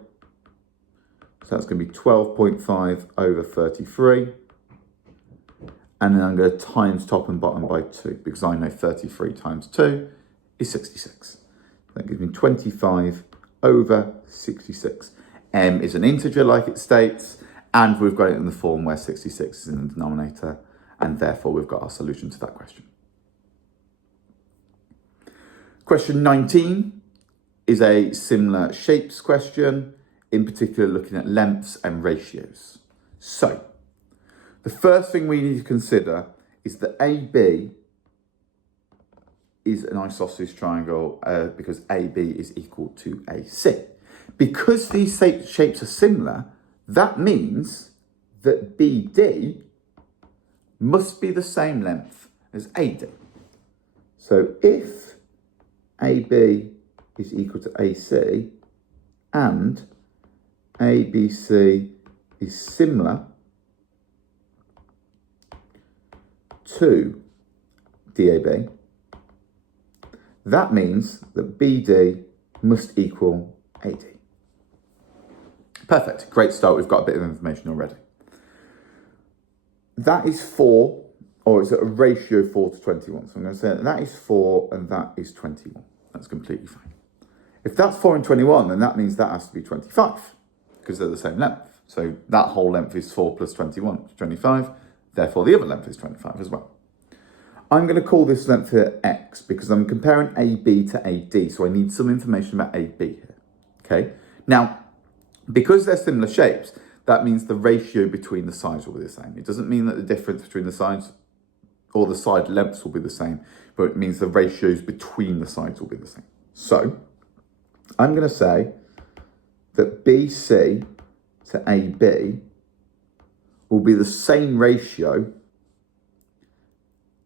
So that's going to be 12.5 over 33. And then I'm going to times top and bottom by 2 because I know 33 times 2 is 66. That gives me 25 over 66. M is an integer like it states, and we've got it in the form where 66 is in the denominator, and therefore we've got our solution to that question. Question 19 is a similar shapes question, in particular looking at lengths and ratios. So, the first thing we need to consider is that AB is an isosceles triangle because AB is equal to AC. Because these shapes are similar, That means that BD must be the same length as AD. So if AB is equal to AC and ABC is similar to DAB, that means that BD must equal AD. Perfect, great start. We've got a bit of information already. That is 4, or is it a ratio 4 to 21? So I'm going to say that is 4 and that is 21. That's completely fine. If that's 4 and 21, then that means that has to be 25 because they're the same length. So that whole length is 4 plus 21, which is 25. Therefore, the other length is 25 as well. I'm going to call this length here X because I'm comparing AB to AD. So I need some information about AB here. Okay. Now, because they're similar shapes, that means the ratio between the sides will be the same. It doesn't mean that the difference between the sides or the side lengths will be the same, but it means the ratios between the sides will be the same. So I'm going to say that BC to AB will be the same ratio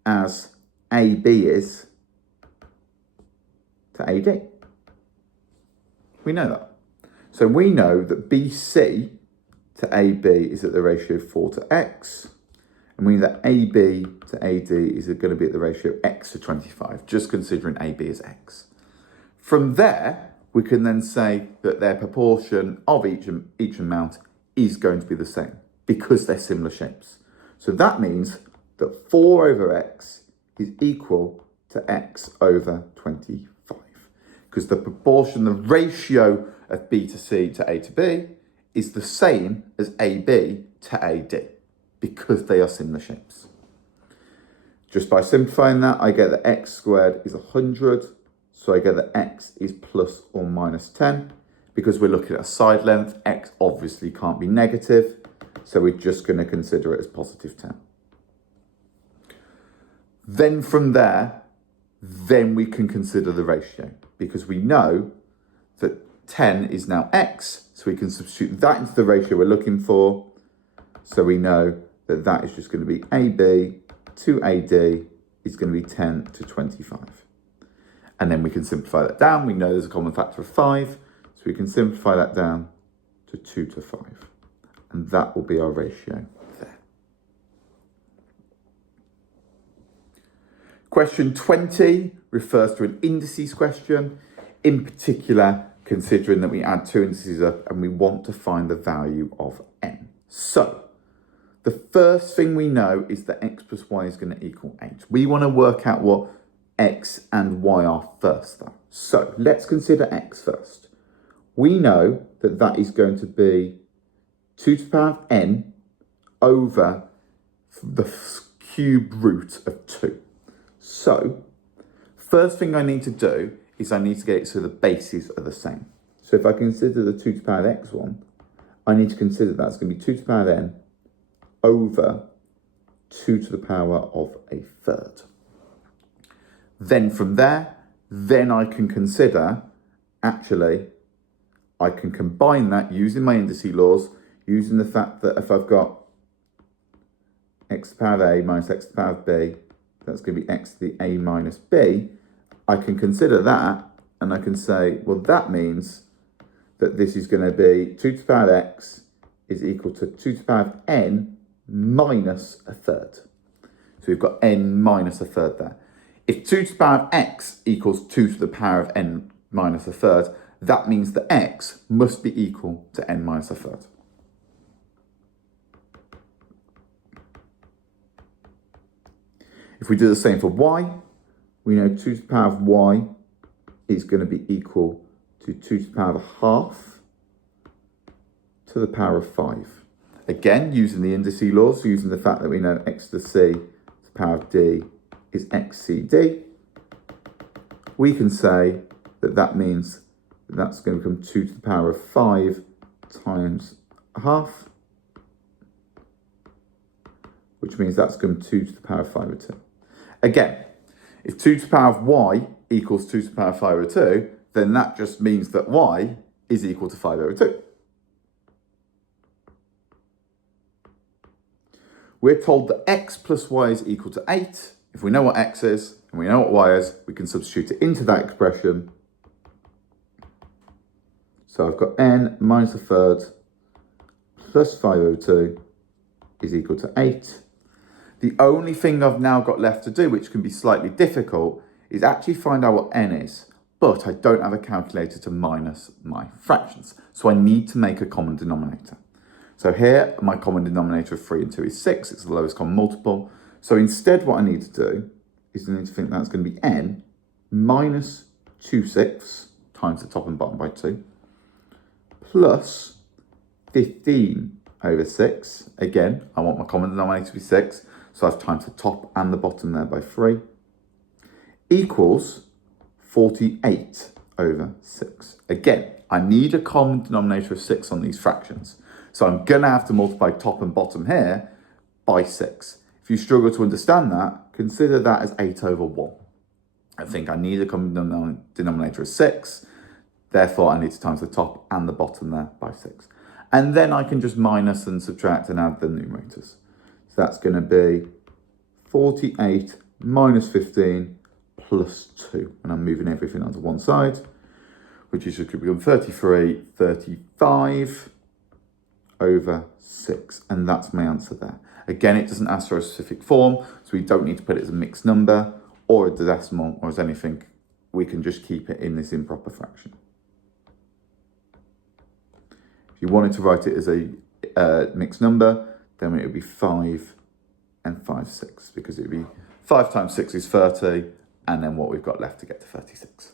as AB is to AD. We know that. So we know that BC to AB is at the ratio 4 to X, and we know that AB to AD is going to be at the ratio X to 25, just considering AB as X. From there, we can then say that their proportion of each amount is going to be the same because they're similar shapes. So that means that 4 over X is equal to X over 25 because the proportion, the ratio of B to C to A to B is the same as AB to AD because they are similar shapes. Just by simplifying that, I get that X squared is 100. So I get that X is plus or minus 10. Because we're looking at a side length, X obviously can't be negative. So we're just going to consider it as positive 10. Then from there, then we can consider the ratio because we know that 10 is now X. So we can substitute that into the ratio we're looking for. So we know that that is just going to be AB to AD is going to be 10 to 25. And then we can simplify that down. We know there's a common factor of 5. So we can simplify that down to 2 to 5. And that will be our ratio there. Question 20 refers to an indices question. In particular, considering that we add 2 indices up and we want to find the value of n. So, the first thing we know is that x plus y is going to equal 8. We want to work out what x and y are first though. So, let's consider x first. We know that that is going to be 2 to the power of n over the cube root of 2. So, first thing I need to do is I need to get it so the bases are the same. So if I consider the 2 to the power of x one, I need to consider that's going to be 2 to the power of n over 2 to the power of a third. Then from there, then I can consider, actually, I can combine that using my indices laws, using the fact that if I've got x to the power of a minus x to the power of b, that's going to be x to the a minus b, I can consider that and I can say, well, that means that this is going to be 2 to the power of x is equal to 2 to the power of n minus a third. So we've got n minus a third there. If 2 to the power of x equals 2 to the power of n minus a third, that means that x must be equal to n minus a third. If we do the same for y, we know 2 to the power of y is going to be equal to 2 to the power of a half to the power of 5. Again, using the indices laws, using the fact that we know x to the c to the power of d is xcd, we can say that that means that that's going to become 2 to the power of 5 times a half, which means that's going to be 2 to the power of 5 over 2. Again, if 2 to the power of y equals 2 to the power of 5 over 2, then that just means that y is equal to 5 over 2. We're told that x plus y is equal to 8. If we know what x is and we know what y is, we can substitute it into that expression. So I've got n minus a third plus 5/2 is equal to 8. The only thing I've now got left to do, which can be slightly difficult, is actually find out what n is. But I don't have a calculator to minus my fractions. So I need to make a common denominator. So here, my common denominator of 3 and 2 is 6. It's the lowest common multiple. So instead, what I need to do is I need to think that's going to be n minus 2/6 times the top and bottom by 2 plus 15/6. Again, I want my common denominator to be 6. So I've times the top and the bottom there by 3 equals 48/6. Again, I need a common denominator of 6 on these fractions. So I'm going to have to multiply top and bottom here by 6. If you struggle to understand that, consider that as 8/1. I think I need a common denominator of 6. Therefore, I need to times the top and the bottom there by 6. And then I can just minus and subtract and add the numerators. So that's going to be 48 minus 15 plus 2. And I'm moving everything onto one side, which is just going to become 35/6. And that's my answer there. Again, it doesn't ask for a specific form, so we don't need to put it as a mixed number or a decimal or as anything. We can just keep it in this improper fraction. If you wanted to write it as a mixed number, then it would be 5 and 5/6, because it would be 5 times 6 is 30, and then what we've got left to get to 36.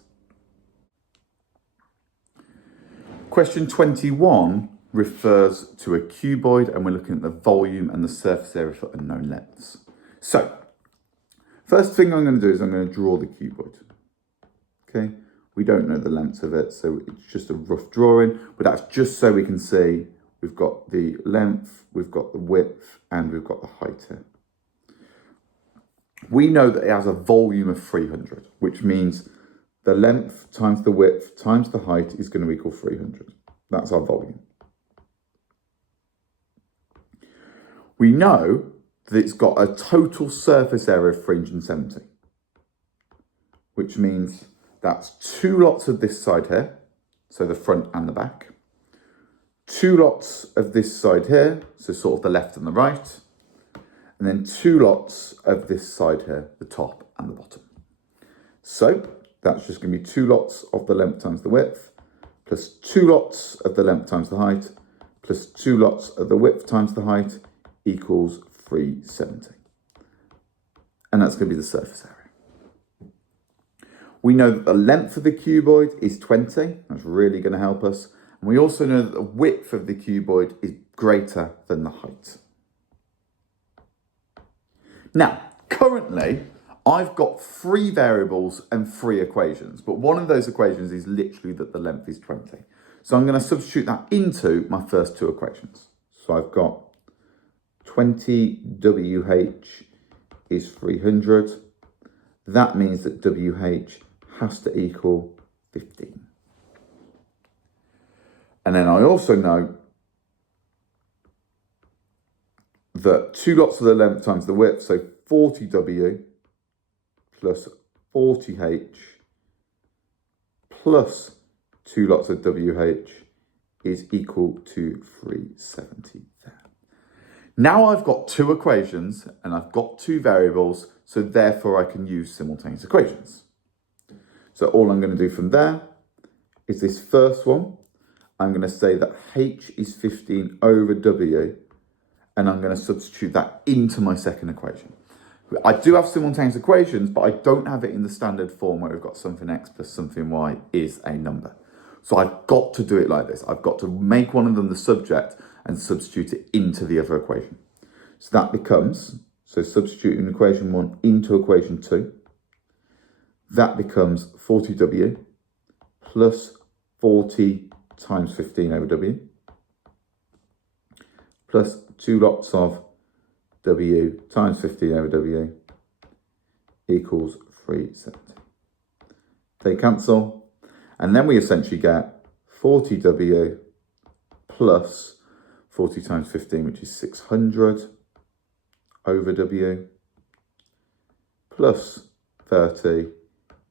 Question 21 refers to a cuboid, and we're looking at the volume and the surface area for unknown lengths. So, first thing I'm going to do is I'm going to draw the cuboid. Okay, we don't know the length of it, so it's just a rough drawing, but that's just so we can see we've got the length, we've got the width, and we've got the height here. We know that it has a volume of 300, which means the length times the width times the height is going to equal 300. That's our volume. We know that it's got a total surface area of 370, which means that's 2 lots of this side here, so the front and the back, 2 lots of this side here, so sort of the left and the right, and then 2 lots of this side here, the top and the bottom. So that's just going to be 2 lots of the length times the width, plus 2 lots of the length times the height, plus 2 lots of the width times the height, equals 370. And that's going to be the surface area. We know that the length of the cuboid is 20. That's really going to help us. And we also know that the width of the cuboid is greater than the height. Now, currently, I've got 3 variables and 3 equations, but one of those equations is literally that the length is 20. So I'm going to substitute that into my first 2 equations. So I've got 20 WH is 300. That means that WH has to equal 15. And then I also know that 2 lots of the length times the width, so 40W plus 40H plus 2 lots of WH is equal to 370 there. Now I've got 2 equations and I've got 2 variables, so therefore I can use simultaneous equations. So all I'm going to do from there is this first one. I'm going to say that H is 15 over W, and I'm going to substitute that into my second equation. I do have simultaneous equations, but I don't have it in the standard form where we've got something X plus something Y is a number. So I've got to do it like this. I've got to make one of them the subject and substitute it into the other equation. So that becomes, so substituting equation 1 into equation 2, that becomes 40W plus 40 times 15 over W, plus 2 lots of W times 15 over W equals 370. They cancel, and then we essentially get 40W plus 40 times 15, which is 600, over W plus 30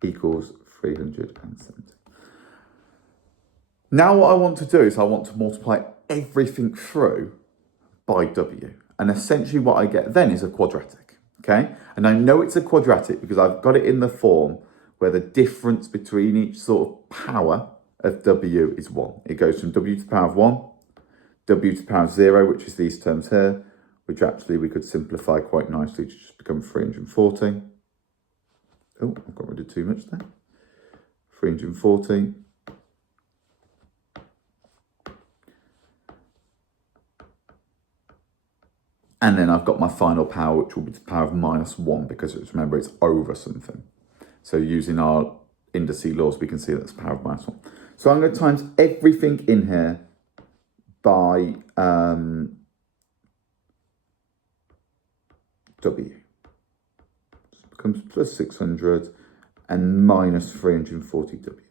equals 370. Now what I want to do is I want to multiply everything through by W. And essentially what I get then is a quadratic, okay? And I know it's a quadratic because I've got it in the form where the difference between each sort of power of W is 1. It goes from W to the power of 1, W to the power of 0, which is these terms here, which actually we could simplify quite nicely to just become 340. Oh, I've got rid of too much there. 340. And then I've got my final power, which will be the power of -1, because remember, it's over something. So using our indices laws, we can see that's the power of -1. So I'm going to times everything in here by W. So it becomes plus 600 and minus 340 W.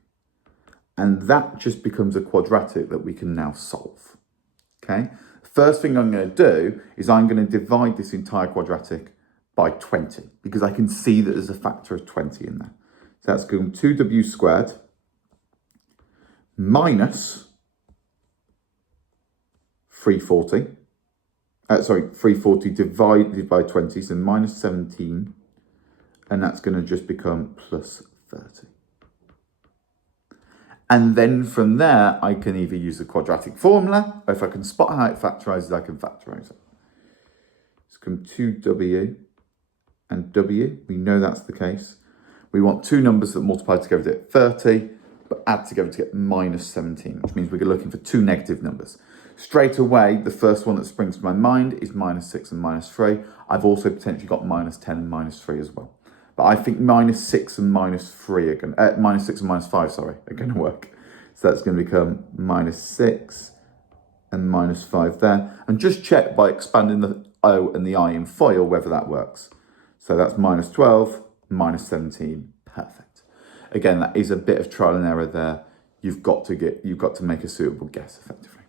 And that just becomes a quadratic that we can now solve, okay? First thing I'm going to do is I'm going to divide this entire quadratic by 20 because I can see that there's a factor of 20 in there. So that's going to 2W squared minus 340. 340 divided by 20, so minus 17. And that's going to just become plus 30. And then from there, I can either use the quadratic formula, or if I can spot how it factorizes, I can factorize it. It's come 2W and W. We know that's the case. We want two numbers that multiply together to get 30, but add together to get minus 17, which means we're looking for two negative numbers. Straight away, the first one that springs to my mind is minus 6 and minus 3. I've also potentially got minus 10 and minus 3 as well. But I think minus 6 and minus 3 are going to, minus 6 and minus 5, sorry, are going to work. So that's going to become minus 6 and minus 5 there. And just check by expanding the O and the I in FOIL whether that works. So that's minus 12, minus 17, perfect. Again, that is a bit of trial and error there. You've got to make a suitable guess effectively.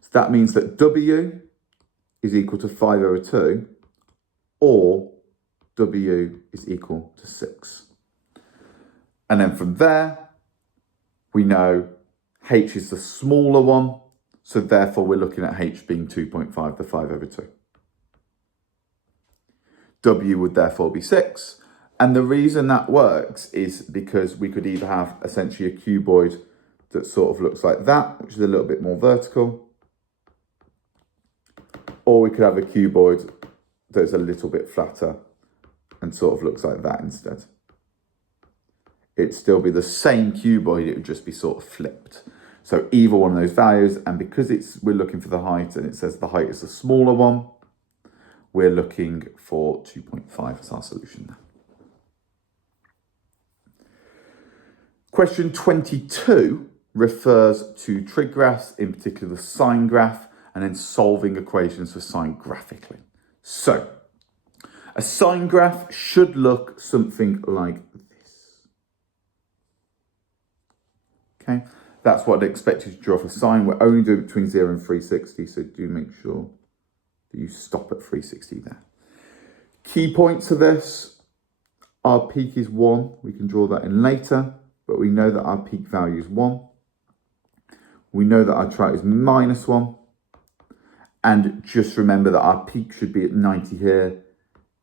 So that means that W is equal to 5 over 2, or W is equal to 6. And then from there, we know H is the smaller one, so therefore we're looking at H being 2.5, the 5 over 2. W would therefore be 6. And the reason that works is because we could either have essentially a cuboid that sort of looks like that, which is a little bit more vertical, or we could have a cuboid that's a little bit flatter and sort of looks like that instead. It'd still be the same cuboid, it would just be sort of flipped. So either one of those values, and because we're looking for the height and it says the height is the smaller one, we're looking for 2.5 as our solution there. Question 22 refers to trig graphs, in particular the sine graph, and then solving equations for sine graphically. So, a sine graph should look something like this. Okay, that's what I'd expect you to draw for sine. We're only doing between 0 and 360, so do make sure that you stop at 360 there. Key points of this, our peak is 1. We can draw that in later, but we know that our peak value is 1. We know that our trout is minus 1. And just remember that our peak should be at 90 here,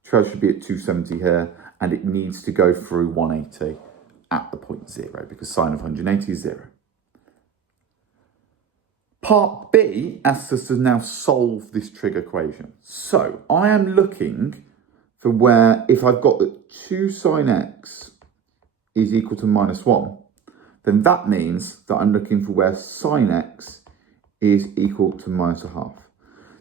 trout should be at 270 here, and it needs to go through 180 at the point 0, because sine of 180 is 0. Part B asks us to now solve this trig equation. So I am looking for where, if I've got that 2 sine x is equal to minus 1, then that means that I'm looking for where sine x is equal to minus a half.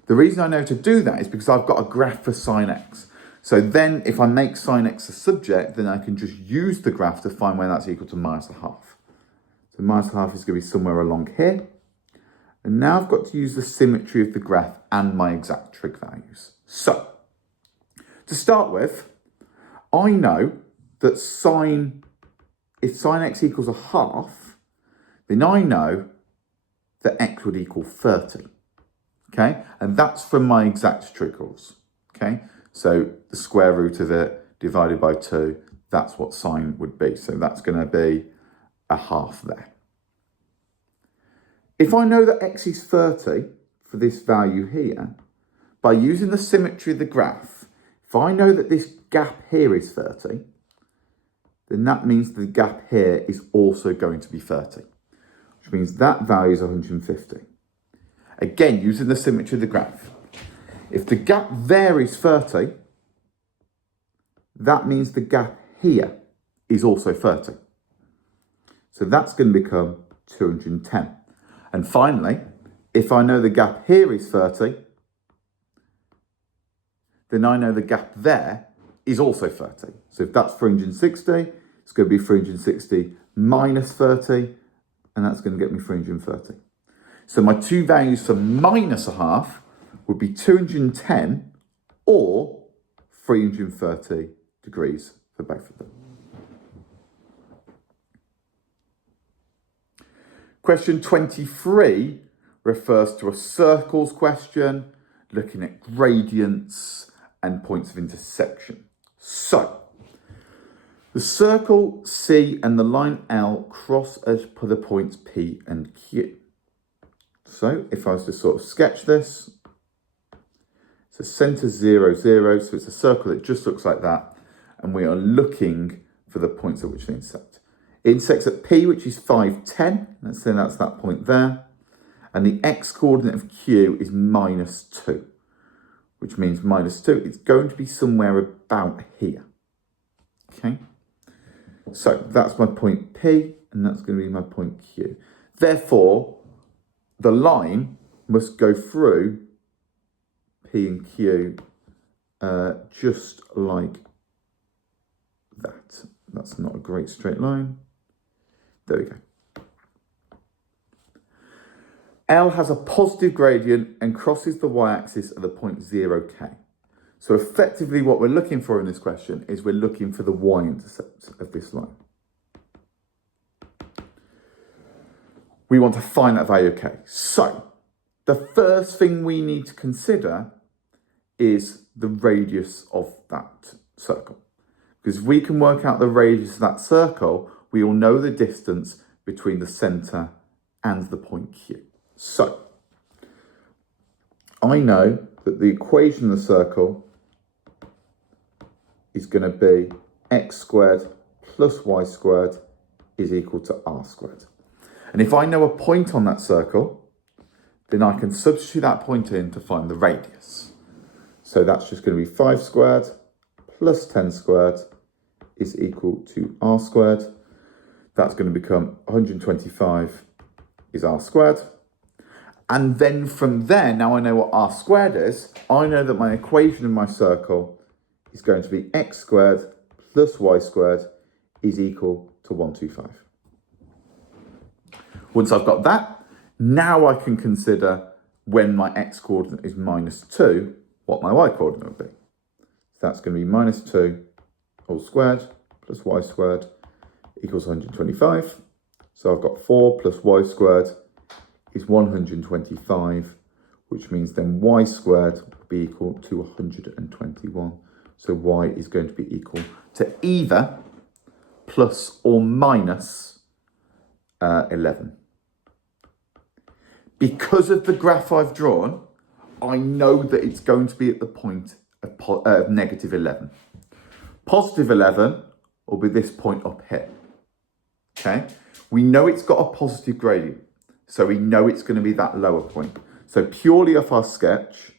The reason I know to do that is because I've got a graph for sine x. So then if I make sine x a subject, then I can just use the graph to find where that's equal to minus a half. So minus a half is going to be somewhere along here. And now I've got to use the symmetry of the graph and my exact trig values. So, to start with, I know that if sine x equals a half, then I know that x would equal 30. Okay, and that's from my exact triggers. okay? So the square root of it divided by 2, that's what sine would be. So that's going to be a half there. If I know that x is 30 for this value here, by using the symmetry of the graph, if I know that this gap here is 30, then that means the gap here is also going to be 30, which means that value is 150. Again, using the symmetry of the graph, if the gap there is 30, that means the gap here is also 30. So that's going to become 210. And finally, if I know the gap here is 30, then I know the gap there is also 30. So if that's 360, it's going to be 360 minus 30, and that's going to get me 330. So my two values for minus a half would be 210 or 330 degrees for both of them. Question 23 refers to a circles question, looking at gradients and points of intersection. So, the circle C and the line L cross as per the points P and Q. So, if I was to sort of sketch this, it's a centre 0, 0, so it's a circle that just looks like that, and we are looking for the points at which they intersect. It intersects at P, which is 5, 10. Let's say that's that point there. And the x-coordinate of Q is minus 2, which means minus 2. It's going to be somewhere about here. Okay? So that's my point P, and that's going to be my point Q. Therefore, the line must go through P and Q just like that. That's not a great straight line. There we go. L has a positive gradient and crosses the y-axis at the point 0k. So effectively what we're looking for in this question is we're looking for the y-intercept of this line. We want to find that value of k. So the first thing we need to consider is the radius of that circle. Because if we can work out the radius of that circle, we will know the distance between the centre and the point Q. So, I know that the equation of the circle is going to be x squared plus y squared is equal to r squared. And if I know a point on that circle, then I can substitute that point in to find the radius. So that's just going to be 5 squared plus 10 squared is equal to r squared. That's going to become 125 is r squared. And then from there, now I know what r squared is, I know that my equation of my circle is going to be x squared plus y squared is equal to 125. Once I've got that, now I can consider when my x coordinate is minus 2, what my y coordinate would be. So that's going to be minus 2 all squared plus y squared equals 125. So I've got 4 plus y squared is 125, which means then y squared will be equal to 121. So y is going to be equal to either plus or minus 11. Because of the graph I've drawn, I know that it's going to be at the point of negative 11. Positive 11 will be this point up here. Okay? We know it's got a positive gradient, so we know it's going to be that lower point. So purely off our sketch,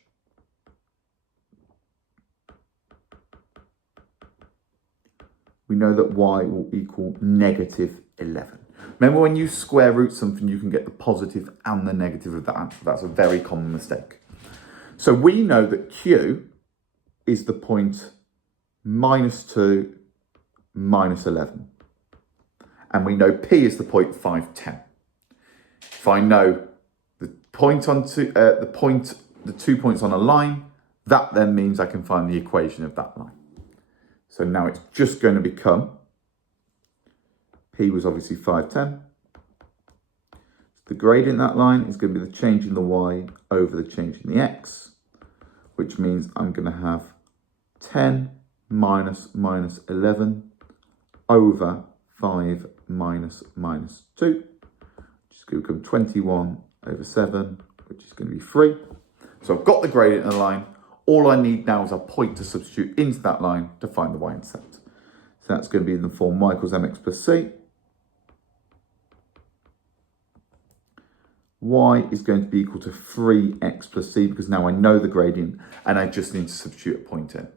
we know that y will equal negative 11. Remember, when you square root something, you can get the positive and the negative of that answer. That's a very common mistake. So we know that Q is the point minus 2, minus 11. And we know P is the point 5, 10. If I know the point on the 2 points on a line, that then means I can find the equation of that line. So now it's just going to become, P was obviously 5, 10. So the gradient of that line is going to be the change in the y over the change in the x, which means I'm going to have 10 minus 11 over 5 minus 2, which is going to become 21 over 7, which is going to be 3. So I've got the gradient in the line. All I need now is a point to substitute into that line to find the y-intercept. So that's going to be in the form y equals mx plus c. Y is going to be equal to 3x plus c, because now I know the gradient and I just need to substitute a point in.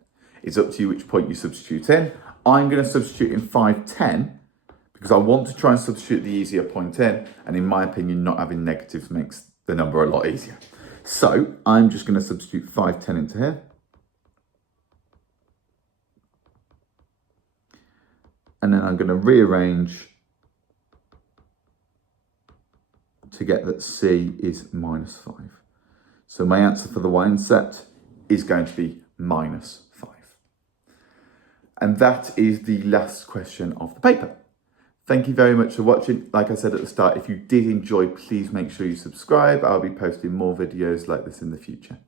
It's up to you which point you substitute in. I'm going to substitute in 510 because I want to try and substitute the easier point in, and in my opinion, not having negatives makes the number a lot easier. So I'm just going to substitute 510 into here. And then I'm going to rearrange to get that c is minus 5. So my answer for the y-intercept is going to be minus 5. And that is the last question of the paper. Thank you very much for watching. Like I said at the start, if you did enjoy, please make sure you subscribe. I'll be posting more videos like this in the future.